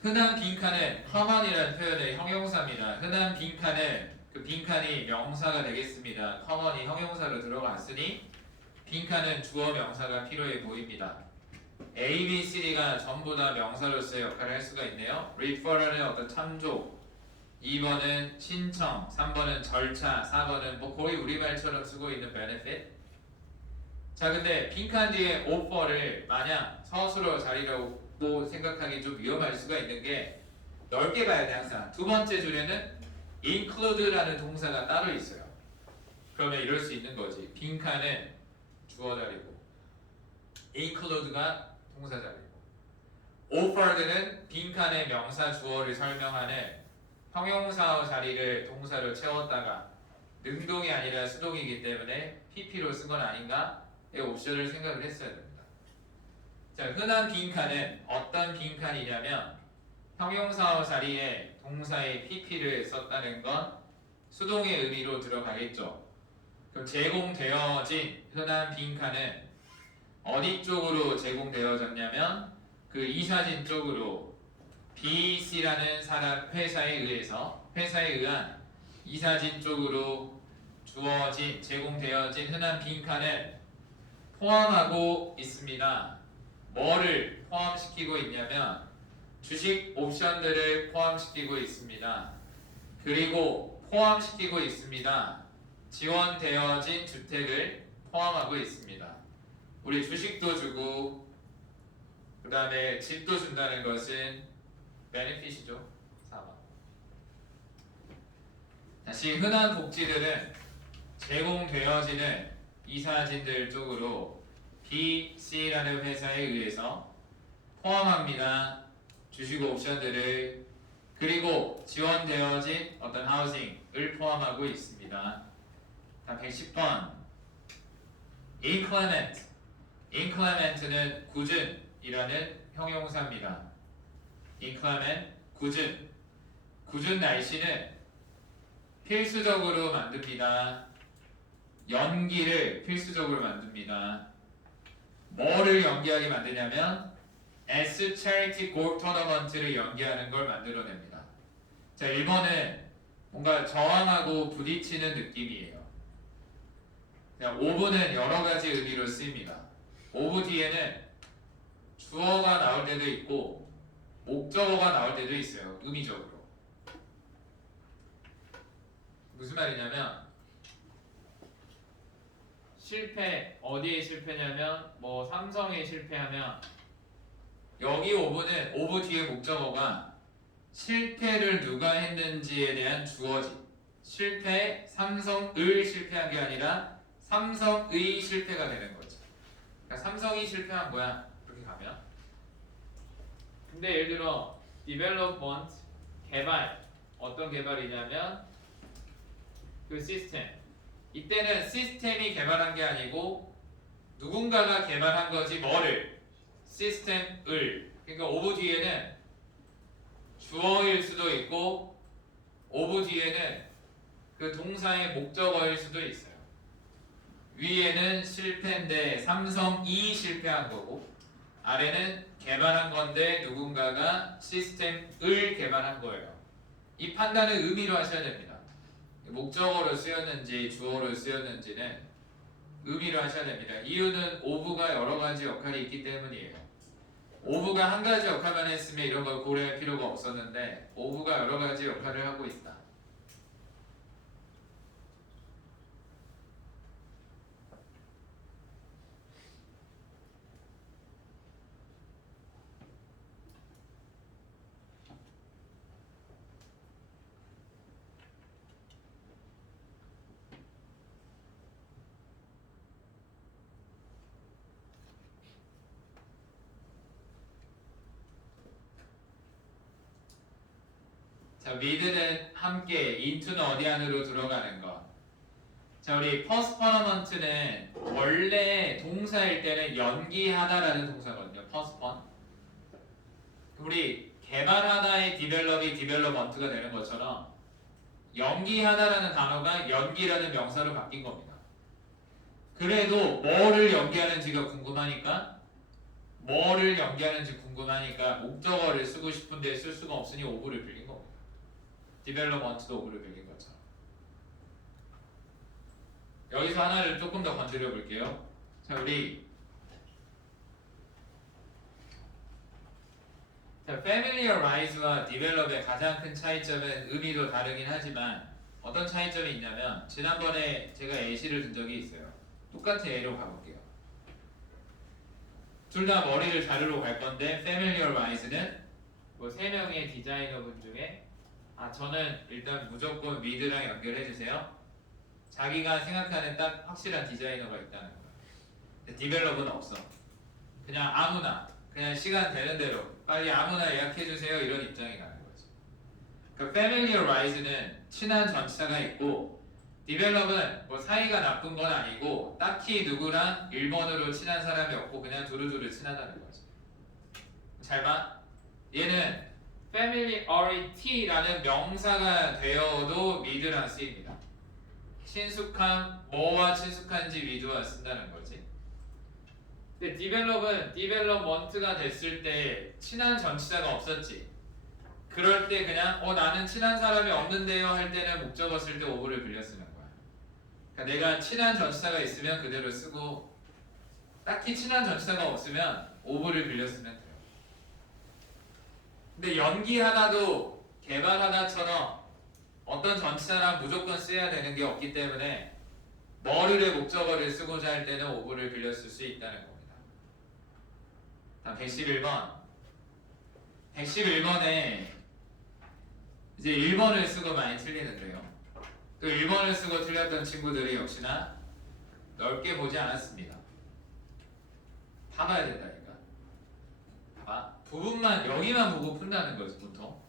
흔한 빈칸은 common이라는 표현의 형용사입니다. 흔한 빈칸은 그 빈칸이 명사가 되겠습니다. common이 형용사로 들어갔으니 빈칸은 주어 명사가 필요해 보입니다. A, B, C, D가 전부 다 명사로서의 역할을 할 수가 있네요. refer는 어떤 참조, 2번은 신청, 3번은 절차, 4번은 뭐 거의 우리말처럼 쓰고 있는 benefit. 자, 근데 빈칸 뒤에 offer를 마냥 서술어 자리라고 생각하기 좀 위험할 수가 있는 게 넓게 봐야 돼. 항상 두 번째 줄에는 include라는 동사가 따로 있어요. 그러면 이럴 수 있는 거지. 빈칸은 주어 자리고 include가 동사 자리고 offered는 빈칸의 명사 주어를 설명하는 형용사 자리를 동사로 채웠다가 능동이 아니라 수동이기 때문에 PP로 쓴 건 아닌가? 이 옵션을 생각을 했어야 됩니다. 자, 흔한 빈칸은 어떤 빈칸이냐면 형용사 자리에 동사의 PP를 썼다는 건 수동의 의미로 들어가겠죠. 그럼 제공되어진 흔한 빈칸은 어디 쪽으로 제공되어졌냐면 그 이사진 쪽으로 BC라는 사람 회사에 의한 이사진 쪽으로 주어진 제공되어진 흔한 빈칸을 포함하고 있습니다. 뭐를 포함시키고 있냐면 주식 옵션들을 포함시키고 있습니다. 그리고 포함시키고 있습니다. 지원되어진 주택을 포함하고 있습니다. 우리 주식도 주고 그 다음에 집도 준다는 것은 베네핏이죠. 4번. 다시 흔한 복지들은 제공되어지는 이사진들 쪽으로 BC라는 회사에 의해서 포함합니다. 주식 옵션들을 그리고 지원되어진 어떤 하우싱을 포함하고 있습니다. 다음 110번 inclement. inclement는 궂은이라는 형용사입니다. inclement, 궂은. 궂은 날씨는 필수적으로 만듭니다. 연기를 필수적으로 만듭니다. 뭐를 연기하게 만드냐면 S Charity Golf Tournament를 연기하는 걸 만들어냅니다. 자, 1번은 뭔가 저항하고 부딪히는 느낌이에요. 5분은 여러 가지 의미로 쓰입니다. 5분 뒤에는 주어가 나올 때도 있고 목적어가 나올 때도 있어요. 의미적으로. 무슨 말이냐면 실패, 어디에 실패냐면 뭐 삼성에 실패하면 여기 5분은 5분 뒤에 목적어가 실패를 누가 했는지에 대한 주어지. 실패, 삼성을 실패한 게 아니라 삼성의 실패가 되는 거죠. 그러니까 삼성이 실패한 거야. 그렇게 가면. 근데 예를 들어 development, 개발. 어떤 개발이냐면 그 시스템. 이때는 시스템이 개발한 게 아니고 누군가가 개발한 거지. 뭐를? 시스템을. 그러니까 오브 뒤에는 주어일 수도 있고 오브 뒤에는 그 동사의 목적어일 수도 있어요. 위에는 실패인데 삼성이 실패한 거고 아래는 개발한 건데 누군가가 시스템을 개발한 거예요. 이 판단을 의미로 하셔야 됩니다. 목적어로 쓰였는지 주어로 쓰였는지는 의미로 하셔야 됩니다. 이유는 오브가 여러 가지 역할이 있기 때문이에요. 오브가 한 가지 역할만 했으면 이런 걸 고려할 필요가 없었는데 오브가 여러 가지 역할을 하고 있다. 자, with는 함께, into는 어디 안으로 들어가는 것. 자, 우리 postponement는 원래 동사일 때는 연기하다라는 동사거든요. postpone. 우리 개발하다의 develop이 development가 되는 것처럼 연기하다라는 단어가 연기라는 명사로 바뀐 겁니다. 그래도 뭐를 연기하는지가 궁금하니까 뭐를 연기하는지 궁금하니까 목적어를 쓰고 싶은데 쓸 수가 없으니 오브를 빌린 겁니다. 디벨롭먼트도 오브를 빌린 것처럼. 여기서 하나를 조금 더 건드려 볼게요. 자, 우리 familiarize와 develop의 가장 큰 차이점은 의미도 다르긴 하지만 어떤 차이점이 있냐면 지난번에 제가 예시를 든 적이 있어요. 똑같은 예로 가볼게요. 둘 다 머리를 자르러 갈 건데 familiarize는 뭐 3명의 디자이너분 중에 저는 일단 무조건 위드랑 연결해 주세요. 자기가 생각하는 딱 확실한 디자이너가 있다는 거예요. 근데 디벨롭은 없어. 그냥 아무나 그냥 시간 되는 대로 빨리 아무나 예약해 주세요 이런 입장이 나는 거죠. 그러니까 familiarize는 친한 전치사가 있고 디벨롭은 뭐 사이가 나쁜 건 아니고 딱히 누구랑 1번으로 친한 사람이 없고 그냥 두루두루 친하다는 거죠. 잘 봐. 얘는 familiarity라는 명사가 되어도 미드랑 쓰입니다. 친숙한, 뭐와 친숙한지 미드와 쓴다는 거지. 근데 develop은 development가 됐을 때 친한 전치사가 없었지. 그럴 때 그냥 나는 친한 사람이 없는데요 할 때는 목적어 쓸 때 오브를 빌려 쓰는 거야. 그러니까 내가 친한 전치사가 있으면 그대로 쓰고 딱히 친한 전치사가 없으면 오브를 빌려 쓰면 돼요. 근데 연기하다도 개발하다처럼 어떤 전치사랑 무조건 써야 되는 게 없기 때문에 뭐를의 목적어를 쓰고자 할 때는 오브를 빌려 쓸 수 있다는 겁니다. 다음 111번. 111번에 이제 1번을 쓰고 많이 틀리는데요. 또 1번을 쓰고 틀렸던 친구들이 역시나 넓게 보지 않았습니다. 봐봐야 된다니까. 봐봐. 부분만 여기만 보고 푼다는 거죠, 보통.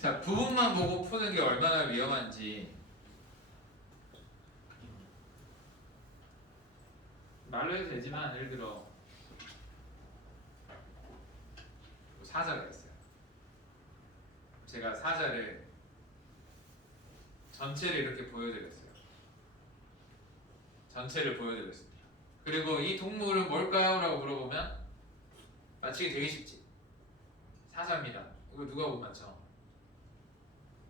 자, 부분만 보고 푸는 게 얼마나 위험한지 말로 해도 되지만 예를 들어 사자가 있어요. 제가 사자를 전체를 이렇게 보여드렸어요. 전체를 보여드렸습니다. 그리고 이 동물은 뭘까요? 라고 물어보면 맞히기 되게 쉽지. 사자입니다. 이거 누가 못 맞춰?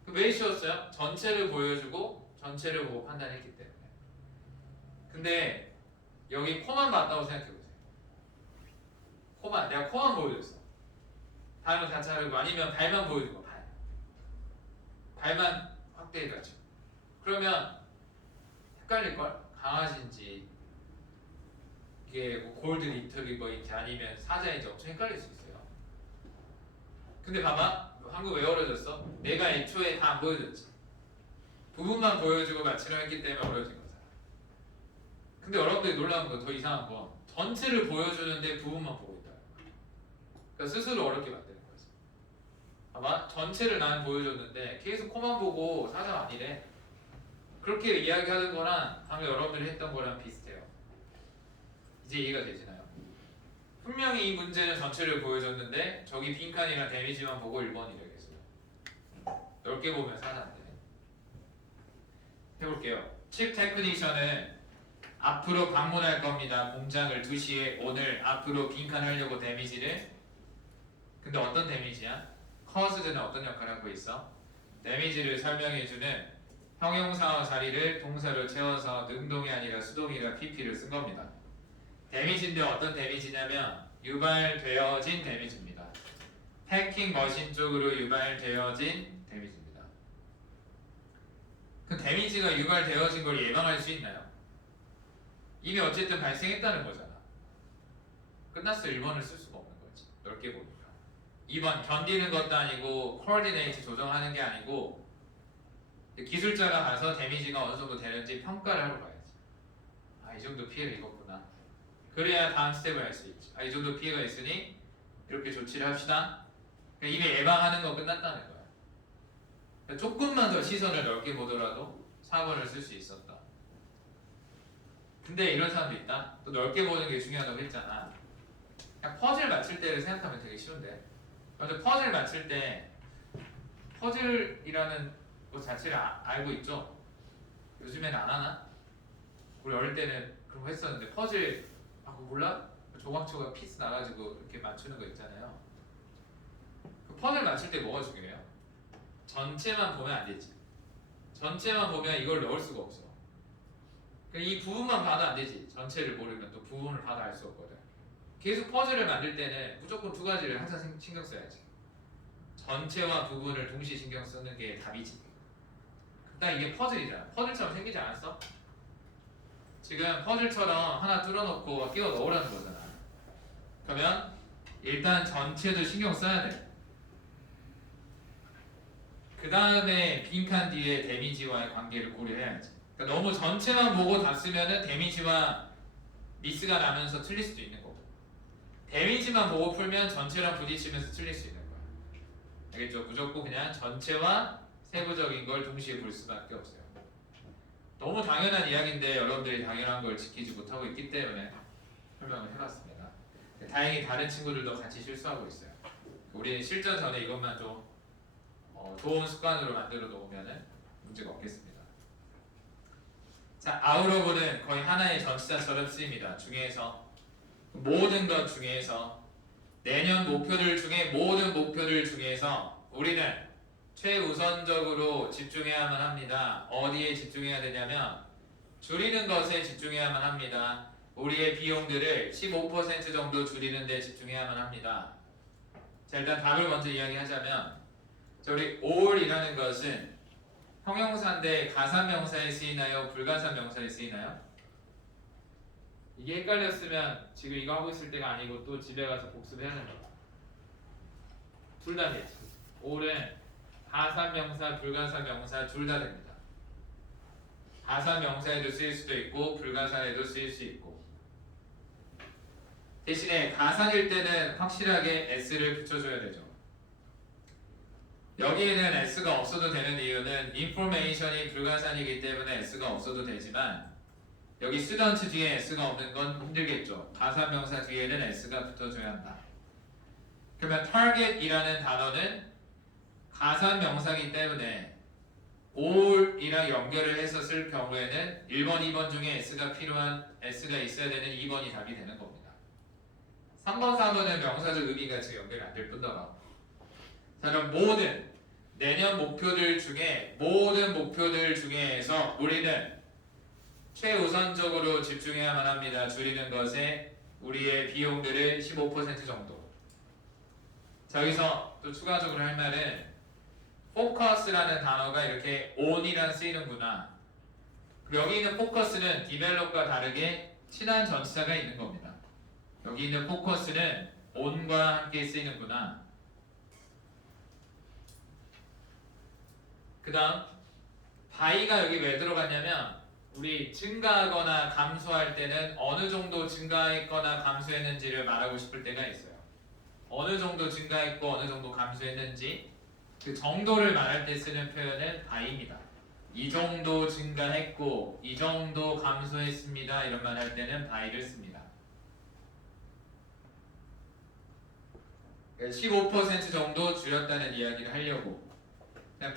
왜 쉬웠어요? 전체를 보여주고 전체를 보고 판단했기 때문에. 근데 여기 코만 봤다고 생각해보세요. 코만, 내가 코만 보여줬어. 다음은 같이 하려고 아니면 발만 보여주고 발만 확대해가지고 그러면 헷갈릴걸? 강아지인지 이게 뭐 골든 리트리버인지 아니면 사자인지 엄청 헷갈릴 수 있어요. 근데 봐봐, 한국 왜 어려졌어? 내가 애초에 다 안 보여줬지. 부분만 보여주고 맞추려 했기 때문에 어려진 거잖아. 근데 여러분들이 놀라운 거, 더 이상한 건 전체를 보여주는데 부분만 보고 있다. 그러니까 스스로 어렵게 만드는 거지. 봐봐, 전체를 나는 보여줬는데 계속 코만 보고 사자가 아니래. 그렇게 이야기하는 거랑 방금 여러분들이 했던 거랑 비슷해요. 이제 이해가 되시나요? 분명히 이 문제는 전체를 보여줬는데 저기 빈칸이랑 데미지만 보고 1번이라겠어요. 넓게 보면 사자인데. 해볼게요. 칩 테크니션은 앞으로 방문할 겁니다. 공장을 2시에 오늘 앞으로 빈칸 하려고 데미지를. 근데 어떤 데미지야? caused는 어떤 역할을 하고 있어? 데미지를 설명해주는 형용사어 자리를 동사로 채워서 능동이 아니라 수동이라 pp를 쓴 겁니다. 데미지인데 어떤 데미지냐면 유발되어진 데미지입니다. 패킹 머신 쪽으로 유발되어진 데미지입니다. 그 데미지가 유발되어진 걸 예방할 수 있나요? 이미 어쨌든 발생했다는 거잖아. 끝났어. 1번을 쓸 수가 없는 거지. 넓게 보니까. 2번 견디는 것도 아니고 코어디네이트 조정하는 게 아니고 기술자가 가서 데미지가 어느 정도 되는지 평가를 하러 가야지. 이 정도 피해를 입었구나. 그래야 다음 스텝을 할 수 있지. 이 정도 피해가 있으니 이렇게 조치를 합시다. 이미 예방하는 거 끝났다는 거야. 그러니까 조금만 더 시선을 넓게 보더라도 4번을 쓸 수 있었다. 근데 이런 사람도 있다. 또 넓게 보는 게 중요하다고 했잖아. 그냥 퍼즐 맞출 때를 생각하면 되게 쉬운데. 먼저 퍼즐 맞출 때 퍼즐이라는 것 자체를 알고 있죠? 요즘에는 안 하나? 우리 어릴 때는 그런 거 했었는데 퍼즐 그거 몰라? 조각조각 피스 나가지고 이렇게 맞추는 거 있잖아요. 그 퍼즐 맞출 때 뭐가 중요해요? 전체만 보면 안 되지. 전체만 보면 이걸 넣을 수가 없어. 이 부분만 봐도 안 되지. 전체를 모르면 또 부분을 봐도 알 수 없거든. 계속 퍼즐을 만들 때는 무조건 두 가지를 항상 신경 써야지. 전체와 부분을 동시에 신경 쓰는 게 답이지. 일단 이게 퍼즐이잖아. 퍼즐처럼 생기지 않았어? 지금 퍼즐처럼 하나 뚫어놓고 끼워 넣으라는 거잖아. 그러면 일단 전체도 신경 써야 돼. 그 다음에 빈칸 뒤에 데미지와의 관계를 고려해야지. 그러니까 너무 전체만 보고 다 쓰면은 데미지와 미스가 나면서 틀릴 수도 있는 거고, 데미지만 보고 풀면 전체랑 부딪히면서 틀릴 수 있는 거야. 알겠죠? 무조건 그냥 전체와 세부적인 걸 동시에 볼 수밖에 없어요. 너무 당연한 이야기인데 여러분들이 당연한 걸 지키지 못하고 있기 때문에 설명을 해봤습니다. 다행히 다른 친구들도 같이 실수하고 있어요. 우리는 실전 전에 이것만 좀 좋은 습관으로 만들어 놓으면 문제가 없겠습니다. 자, 아우러브는 거의 하나의 전치사처럼 쓰입니다. 중에서 모든 것 중에서 내년 목표들 중에 모든 목표들 중에서 우리는 최우선적으로 집중해야만 합니다. 어디에 집중해야 되냐면 줄이는 것에 집중해야만 합니다. 우리의 비용들을 15% 정도 줄이는 데 집중해야만 합니다. 자, 일단 답을 먼저 이야기하자면 자, 우리 all이라는 것은 형용사인데 가사명사에 쓰이나요? 불가사명사에 쓰이나요? 이게 헷갈렸으면 지금 이거 하고 있을 때가 아니고 또 집에 가서 복습해야 됩니다. 둘 다 돼요. all은 가사명사, 불가사명사 둘 다 됩니다. 가사명사에도 쓰일 수도 있고 불가사에도 쓰일 수 있고 대신에 가사일 때는 확실하게 s를 붙여줘야 되죠. 여기에는 s가 없어도 되는 이유는 information이 불가사이기 때문에 s가 없어도 되지만 여기 student 뒤에 s가 없는 건 힘들겠죠. 가사명사 뒤에는 s가 붙어줘야 한다. 그러면 target이라는 단어는 가사명사이기 때문에 all이랑 연결을 해서 쓸 경우에는 1번, 2번 중에 s가 있어야 되는 2번이 답이 되는 겁니다. 3번, 4번은 명사적 의미가 지금 연결이 안 될 뿐더러 자, 그럼 내년 목표들 중에 모든 목표들 중에서 우리는 최우선적으로 집중해야만 합니다. 줄이는 것에 우리의 비용들을 15% 정도. 자, 여기서 또 추가적으로 할 말은 focus라는 단어가 이렇게 on이랑 쓰이는구나. 여기 있는 focus는 develop과 다르게 친한 전치사가 있는 겁니다. 여기 있는 focus는 on과 함께 쓰이는구나. 그 다음 by가 여기 왜 들어갔냐면 우리 증가하거나 감소할 때는 어느 정도 증가했거나 감소했는지를 말하고 싶을 때가 있어요. 어느 정도 증가했고 어느 정도 감소했는지 그 정도를 말할 때 쓰는 표현은 by입니다. 이 정도 증가했고 이 정도 감소했습니다. 이런 말 할 때는 by를 씁니다. 15% 정도 줄였다는 이야기를 하려고.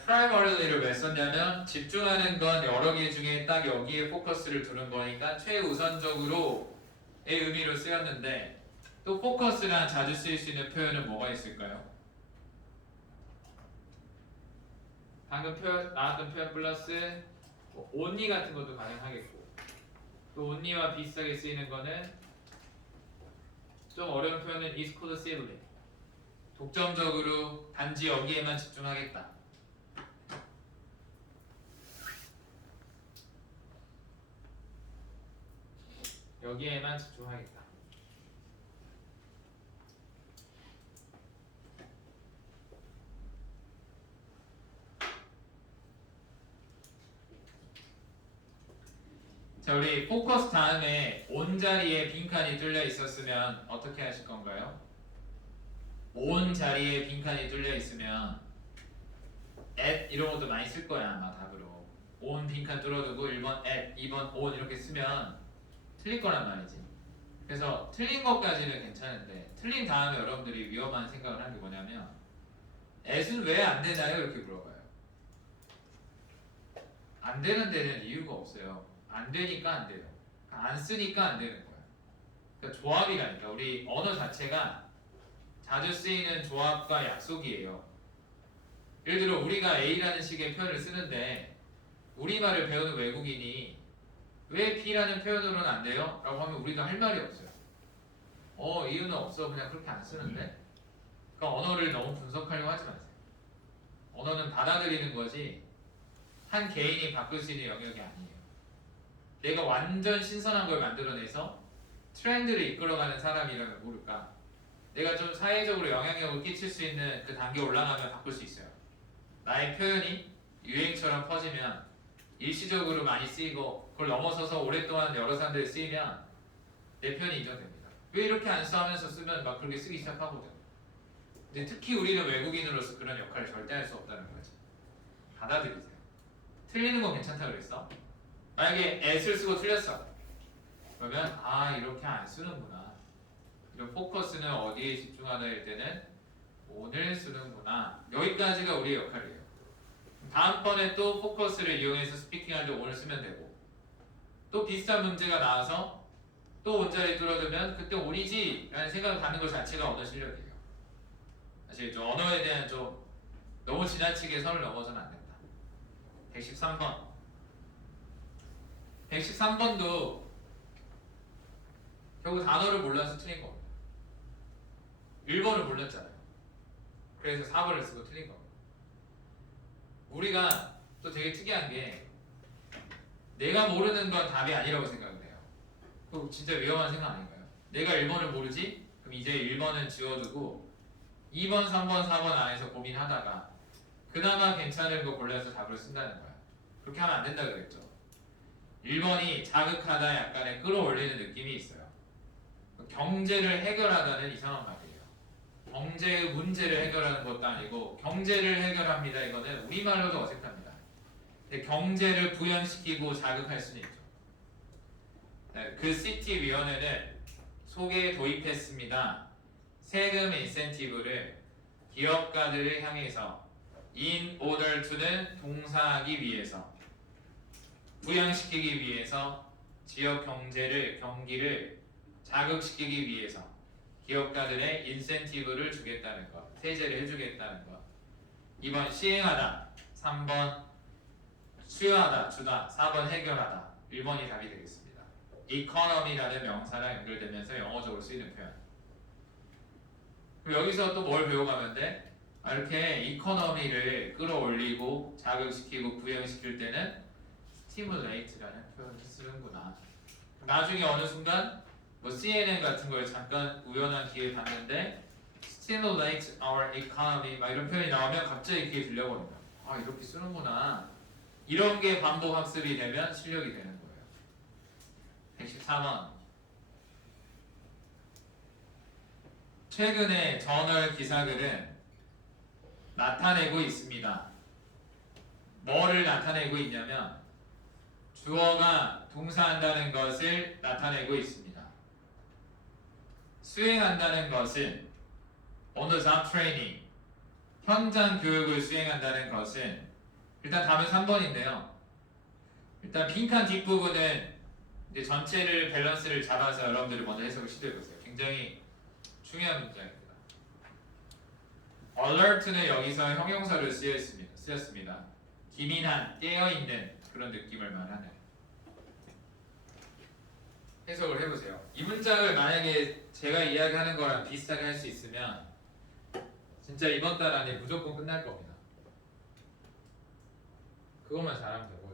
primarily 왜 썼냐면 집중하는 건 여러 개 중에 딱 여기에 포커스를 두는 거니까 최우선적으로의 의미로 쓰였는데 또 포커스랑 자주 쓰일 수 있는 표현은 뭐가 있을까요? 방금 나왔던 표현 플러스 only 같은 것도 가능하겠고 또 only와 비슷하게 쓰이는 거는 좀 어려운 표현은 exclusively 독점적으로 단지 여기에만 집중하겠다. 여기에만 집중하겠다. 자, 우리 포커스 다음에 온 자리에 빈칸이 뚫려 있었으면 어떻게 하실 건가요? 온 자리에 빈칸이 뚫려 있으면 at 이런 것도 많이 쓸 거야 아마 답으로. 온 빈칸 뚫어두고 1번 at, 2번 on 이렇게 쓰면 틀릴 거란 말이지. 그래서 틀린 것까지는 괜찮은데 틀린 다음에 여러분들이 위험한 생각을 하는 게 뭐냐면 at은 왜 안 되나요? 이렇게 물어봐요. 안 되는 데는 이유가 없어요. 안 되니까 안 돼요. 안 쓰니까 안 되는 거예요. 그러니까 조합이라니까. 우리 언어 자체가 자주 쓰이는 조합과 약속이에요. 예를 들어 우리가 A라는 식의 표현을 쓰는데 우리말을 배우는 외국인이 왜 B라는 표현으로는 안 돼요? 라고 하면 우리도 할 말이 없어요. 이유는 없어. 그냥 그렇게 안 쓰는데. 그러니까 언어를 너무 분석하려고 하지 마세요. 언어는 받아들이는 거지 한 개인이 바꿀 수 있는 영역이 아니에요. 내가 완전 신선한 걸 만들어내서 트렌드를 이끌어가는 사람이라면 모를까. 내가 좀 사회적으로 영향력을 끼칠 수 있는 그 단계에 올라가면 바꿀 수 있어요. 나의 표현이 유행처럼 퍼지면 일시적으로 많이 쓰이고 그걸 넘어서서 오랫동안 여러 사람들이 쓰이면 내 표현이 인정됩니다. 왜 이렇게 안 써? 하면서 쓰면 막 그렇게 쓰기 시작하거든. 근데 특히 우리는 외국인으로서 그런 역할을 절대 할 수 없다는 거지. 받아들이세요. 틀리는 건 괜찮다 그랬어? 만약에 at을 쓰고 틀렸어. 그러면 이렇게 안 쓰는구나. 이런 포커스는 어디에 집중하다 할 때는 오늘 쓰는구나. 여기까지가 우리의 역할이에요. 다음번에 또 포커스를 이용해서 스피킹할 때 오늘 쓰면 되고, 또 비슷한 문제가 나와서 또 원자리 뚫어두면 그때 오리지 라는 생각을 갖는 것 자체가 언어 실력이에요. 아시겠죠? 언어에 대한 좀 너무 지나치게 선을 넘어서는 안 된다. 113번 113번도 결국 단어를 몰라서 틀린 겁니다. 1번을 몰랐잖아요. 그래서 4번을 쓰고 틀린 겁니다. 우리가 또 되게 특이한 게 내가 모르는 건 답이 아니라고 생각을 해요. 그거 진짜 위험한 생각 아닌가요? 내가 1번을 모르지? 그럼 이제 1번은 지워두고 2번, 3번, 4번 안에서 고민하다가 그나마 괜찮은 거 골라서 답을 쓴다는 거야. 그렇게 하면 안 된다 그랬죠. 1번이 자극하다 약간의 끌어올리는 느낌이 있어요. 경제를 해결하다는 이상한 말이에요. 경제의 문제를 해결하는 것도 아니고 경제를 해결합니다. 이거는 우리말로도 어색합니다. 근데 경제를 부연시키고 자극할 수는 있죠. 그 시티 위원회는 소개에 도입했습니다. 세금 인센티브를 기업가들을 향해서 in order to는 동사하기 위해서 부양시키기 위해서 지역 경기를 자극시키기 위해서 기업가들의 인센티브를 주겠다는 것, 세제를 해주겠다는 것. 2번 시행하다, 3번 수여하다, 주다, 4번 해결하다. 1번이 답이 되겠습니다. economy라는 명사랑 연결되면서 영어적으로 쓰이는 표현. 그럼 여기서 또 뭘 배워가면 돼? 이렇게 이코노미를 끌어올리고 자극시키고 부양시킬 때는 stimulate라는 표현을 쓰는구나. 나중에 어느 순간 뭐 CNN 같은 걸 잠깐 우연한 기회에 봤는데 stimulate our economy 막 이런 표현이 나오면 갑자기 귀에 들려버린다. 아 이렇게 쓰는구나. 이런 게 반복 학습이 되면 실력이 되는 거예요. 114번 최근에 저널 기사들은 나타내고 있습니다. 뭐를 나타내고 있냐면 주어가 동사한다는 것을 나타내고 있습니다. 수행한다는 것은 on the job training, 현장 교육을 수행한다는 것은 일단 답은 3번인데요. 일단 빈칸 뒷부분은 이제 전체를 밸런스를 잡아서 여러분들이 먼저 해석을 시도해보세요. 굉장히 중요한 문장입니다. alert는 여기서 형용사를 쓰였습니다. 기민한, 깨어있는 그런 느낌을 말하는. 해석을 해보세요. 이 문장을 만약에 제가 이야기하는 거랑 비슷하게 할 수 있으면 진짜 이번 달 안에 무조건 끝날 겁니다. 그것만 잘하면 되고요.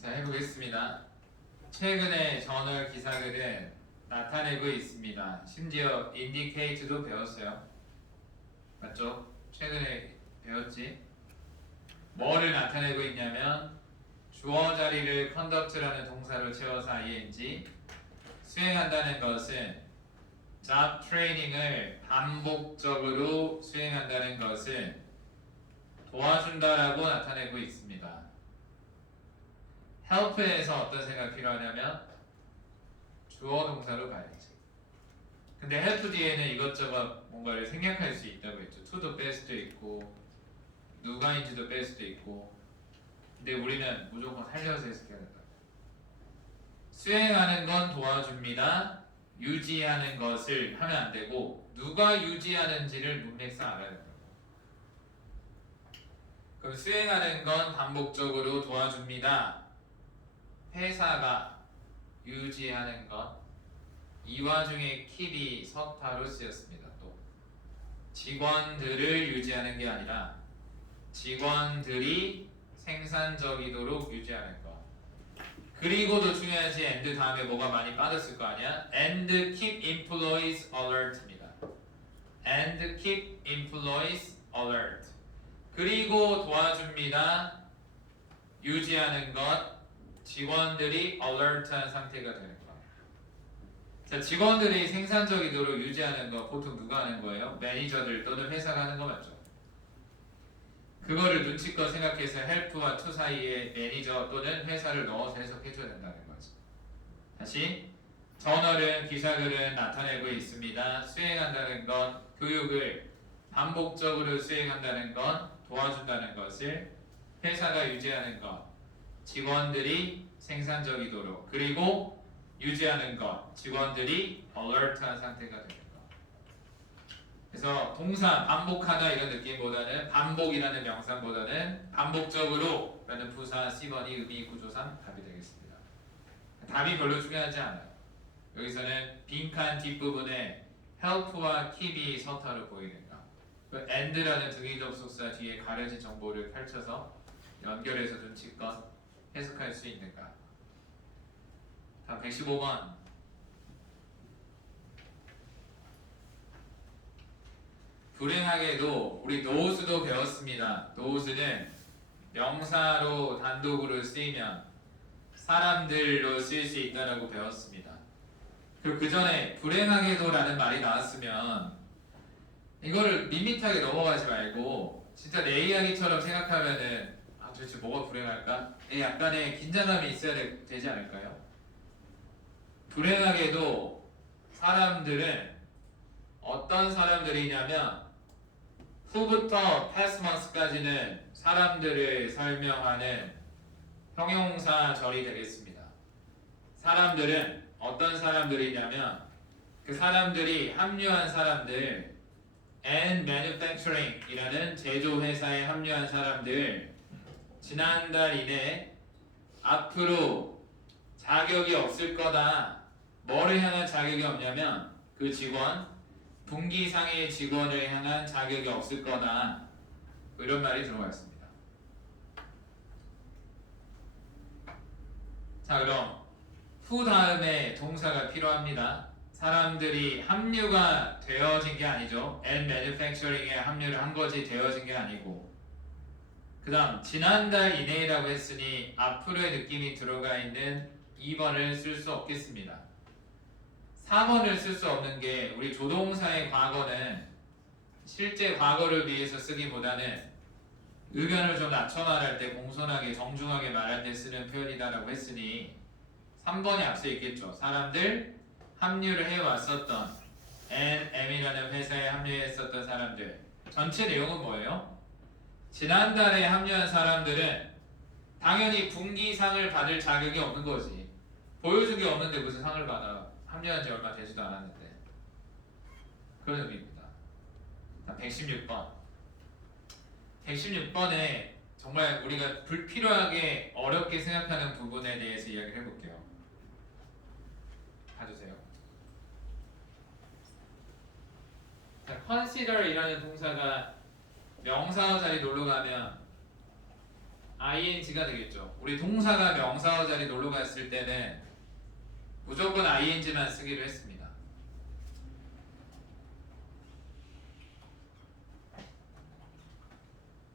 자, 해보겠습니다. 최근에 저널 기사들은 나타내고 있습니다. 심지어 indicate도 배웠어요. 맞죠? 최근에 배웠지? 뭐를 나타내고 있냐면 주어 자리를 conduct라는 동사로 채워서 ing, 수행한다는 것은 job training을 반복적으로 수행한다는 것은 도와준다라고 나타내고 있습니다. help에서 어떤 생각이 필요하냐면 주어 동사로 가야지. 근데 help 뒤에는 이것저것 뭔가를 생략할 수 있다고 했죠. to도 뺄 수도 있고 누가인지도 뺄 수도 있고. 근데 우리는 무조건 살려서 해석해야 된다. 수행하는 건 도와줍니다. 유지하는 것을 하면 안 되고 누가 유지하는지를 문맥상 알아야 된다고. 그럼 수행하는 건 반복적으로 도와줍니다. 회사가 유지하는 것. 이 와중에 keep이 서타로 쓰였습니다. 또 직원들을 유지하는 게 아니라 직원들이 생산적이도록 유지하는 것. 그리고도 중요하지 and 다음에 뭐가 많이 빠졌을 거 아니야? and keep employees alert입니다. and keep employees alert. 그리고 도와줍니다. 유지하는 것. 직원들이 alert한 상태가 되는 것. 자, 직원들이 생산적이도록 유지하는 거 보통 누가 하는 거예요? 매니저들 또는 회사가 하는 거 맞죠? 그거를 눈치껏 생각해서 help와 to 사이에 매니저 또는 회사를 넣어서 해석해줘야 된다는 거죠. 다시 저널은 기사글은 나타내고 있습니다. 수행한다는 건 교육을 반복적으로 수행한다는 건 도와준다는 것을 회사가 유지하는 것, 직원들이 생산적이도록 그리고 유지하는 것, 직원들이 alert한 상태가 되는 것. 그래서 동사 반복하다 이런 느낌보다는 반복이라는 명사보다는 반복적으로 라는 부사 C번이 의미 구조상 답이 되겠습니다. 답이 별로 중요하지 않아요. 여기서는 빈칸 뒷부분에 help와 keep이 서타로 보이는가, and라는 등위 접속사 뒤에 가려진 정보를 펼쳐서 연결해서 눈치껏 해석할 수 있는가. 다음 115번. 불행하게도 우리 노우스도 배웠습니다. 노우스는 명사로 단독으로 쓰이면 사람들로 쓰일 수 있다라고 배웠습니다. 그 전에 불행하게도라는 말이 나왔으면 이거를 밋밋하게 넘어가지 말고 진짜 내 이야기처럼 생각하면은 도대체 뭐가 불행할까? 약간의 긴장감이 있어야 되지 않을까요? 불행하게도 사람들은 어떤 사람들이냐면 후부터 past months까지는 사람들을 설명하는 형용사절이 되겠습니다. 사람들은 어떤 사람들이냐면 그 사람들이 합류한 사람들 and manufacturing 이라는 제조회사에 합류한 사람들 지난달 이내 앞으로 자격이 없을 거다. 뭐를 향한 자격이 없냐면 그 직원 분기 이상의 직원을 향한 자격이 없을 거다. 뭐 이런 말이 들어가 있습니다. 자, 그럼 후 다음에 동사가 필요합니다. 사람들이 합류가 되어진 게 아니죠. and manufacturing에 합류를 한 거지 되어진 게 아니고. 그 다음 지난달 이내라고 했으니 앞으로의 느낌이 들어가 있는 2번을 쓸 수 없겠습니다. 4번을 쓸 수 없는 게 우리 조동사의 과거는 실제 과거를 위해서 쓰기보다는 의견을 좀 낮춰 말할 때 공손하게 정중하게 말할 때 쓰는 표현이다라고 했으니 3번이 앞서 있겠죠. 사람들 합류를 해왔었던 N.M이라는 회사에 합류했었던 사람들 전체 내용은 뭐예요? 지난달에 합류한 사람들은 당연히 분기상을 받을 자격이 없는 거지. 보여준 게 없는데 무슨 상을 받아. 합류한 지 얼마 되지도 않았는데. 그런 의미입니다. 116번. 116번에 정말 우리가 불필요하게 어렵게 생각하는 부분에 대해서 이야기를 해볼게요. 봐주세요. 자, consider이라는 동사가 명사어 자리 놀러 가면 ing가 되겠죠. 우리 동사가 명사어 자리 놀러 갔을 때는 무조건 ing만 쓰기로 했습니다.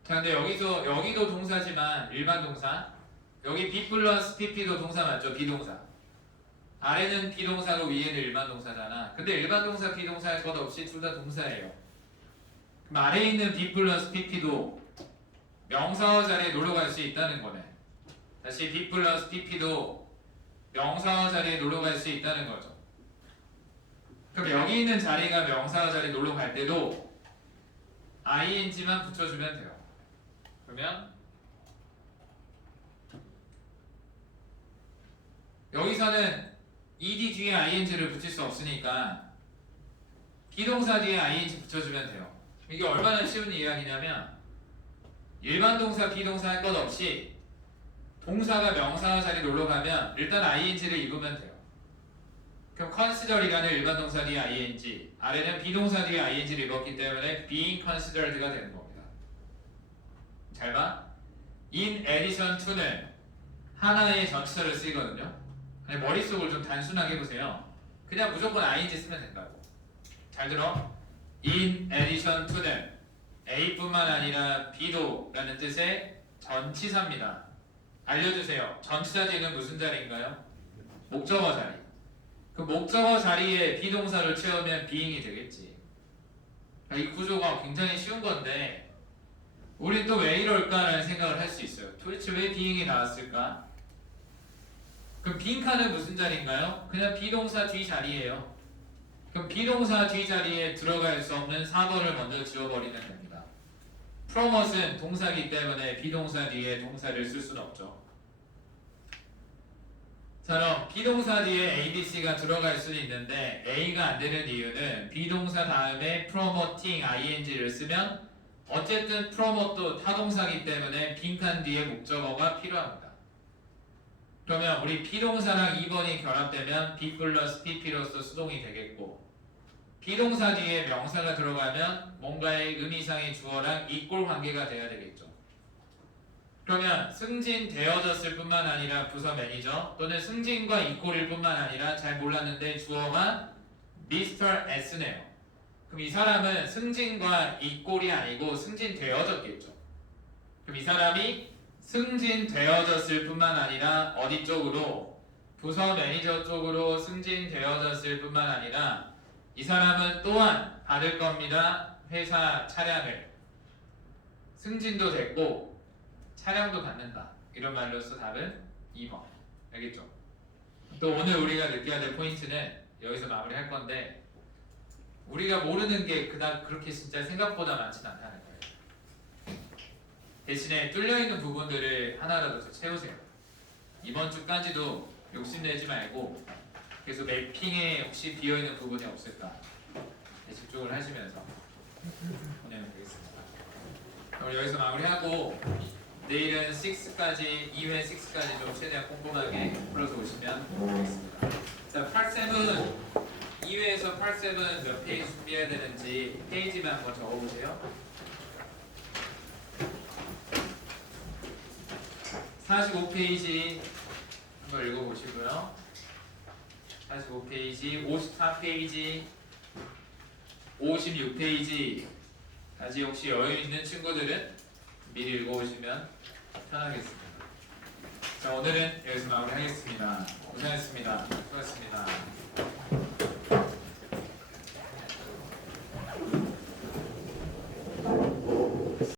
자, 근데 여기도 동사지만 일반 동사. 여기 be 플러스 pp도 동사 맞죠? 비동사. 아래는 비동사고 위에는 일반 동사잖아. 근데 일반 동사, 비동사 할 것 없이 둘 다 동사예요. 그럼 아래에 있는 be 플러스 pp도 명사어 자리에 놀러 갈 수 있다는 거네. 다시 be 플러스 pp도 명사어 자리에 놀러 갈 수 있다는 거죠. 그럼 여기 있는 자리가 명사어 자리에 놀러 갈 때도 ing만 붙여주면 돼요. 그러면 여기서는 ed 뒤에 ing를 붙일 수 없으니까 비동사 뒤에 ing 붙여주면 돼요. 이게 얼마나 쉬운 이야기냐면 일반 동사, 비동사 할 것 없이 동사가 명사와 자리 놀러 가면 일단 ing를 입으면 돼요. 그럼 consider이라는 일반 동사 뒤에 ing, 아래는 비동사 뒤에 ing를 입었기 때문에 being considered가 되는 겁니다. 잘 봐. in addition to는 하나의 전치사를 쓰이거든요. 아니, 머릿속을 좀 단순하게 해보세요. 그냥 무조건 ing 쓰면 된다고. 잘 들어. in addition to는 A뿐만 아니라 B도라는 뜻의 전치사입니다. 알려주세요. 전치사 뒤에는 무슨 자리인가요? 목적어 자리. 그 목적어 자리에 비동사를 채우면 being이 되겠지. 이 구조가 굉장히 쉬운 건데 우리 또 왜 이럴까라는 생각을 할 수 있어요. 도대체 왜 being이 나왔을까? 그럼 빈칸은 무슨 자리인가요? 그냥 비동사 뒤 자리예요. 그럼 비동사 뒤 자리에 들어갈 수 없는 4번을 먼저 지워버리면 됩니다. promote은 동사이기 때문에 비동사 뒤에 동사를 쓸 수는 없죠. 자, 그럼 비동사 뒤에 ABC가 들어갈 수는 있는데 A가 안 되는 이유는 비동사 다음에 promoting ing를 쓰면 어쨌든 promote도 타동사이기 때문에 빈칸 뒤에 목적어가 필요합니다. 그러면 우리 비동사랑 2번이 결합되면 B 플러스 PP로서 수동이 되겠고 비동사 뒤에 명사가 들어가면 뭔가의 의미상의 주어랑 이꼴 관계가 돼야 되겠죠. 그러면 승진되어졌을 뿐만 아니라 부서 매니저 또는 승진과 이꼴일 뿐만 아니라 잘 몰랐는데 주어가 Mr. S네요. 그럼 이 사람은 승진과 이꼴이 아니고 승진되어졌겠죠. 그럼 이 사람이 승진되어졌을 뿐만 아니라 어디 쪽으로? 부서 매니저 쪽으로 승진되어졌을 뿐만 아니라 이 사람은 또한 받을 겁니다. 회사 차량을. 승진도 됐고 차량도 받는다. 이런 말로서 답은 2번. 알겠죠? 또 오늘 우리가 느껴야 될 포인트는 여기서 마무리할 건데 우리가 모르는 게 그닥 그렇게 진짜 생각보다 많진 않다는 거예요. 대신에 뚫려있는 부분들을 하나라도 더 채우세요. 이번 주까지도 욕심내지 말고 계속 매핑에 혹시 비어있는 부분이 없을까 집중을 하시면서 보내면 되겠습니다. 그럼 여기서 마무리하고 내일은 6까지 2회 6까지 좀 최대한 꼼꼼하게 풀어서 오시면 되겠습니다. 자, Part 7 2회에서 Part 7 몇 페이지 준비해야 되는지 페이지만 한번 적어보세요. 45페이지 한번 읽어보시고요. 45페이지, 54페이지, 56페이지 아직 혹시 여유 있는 친구들은 미리 읽어보시면 편하겠습니다. 자, 오늘은 여기서 마무리하겠습니다. 고생하셨습니다. 수고하셨습니다.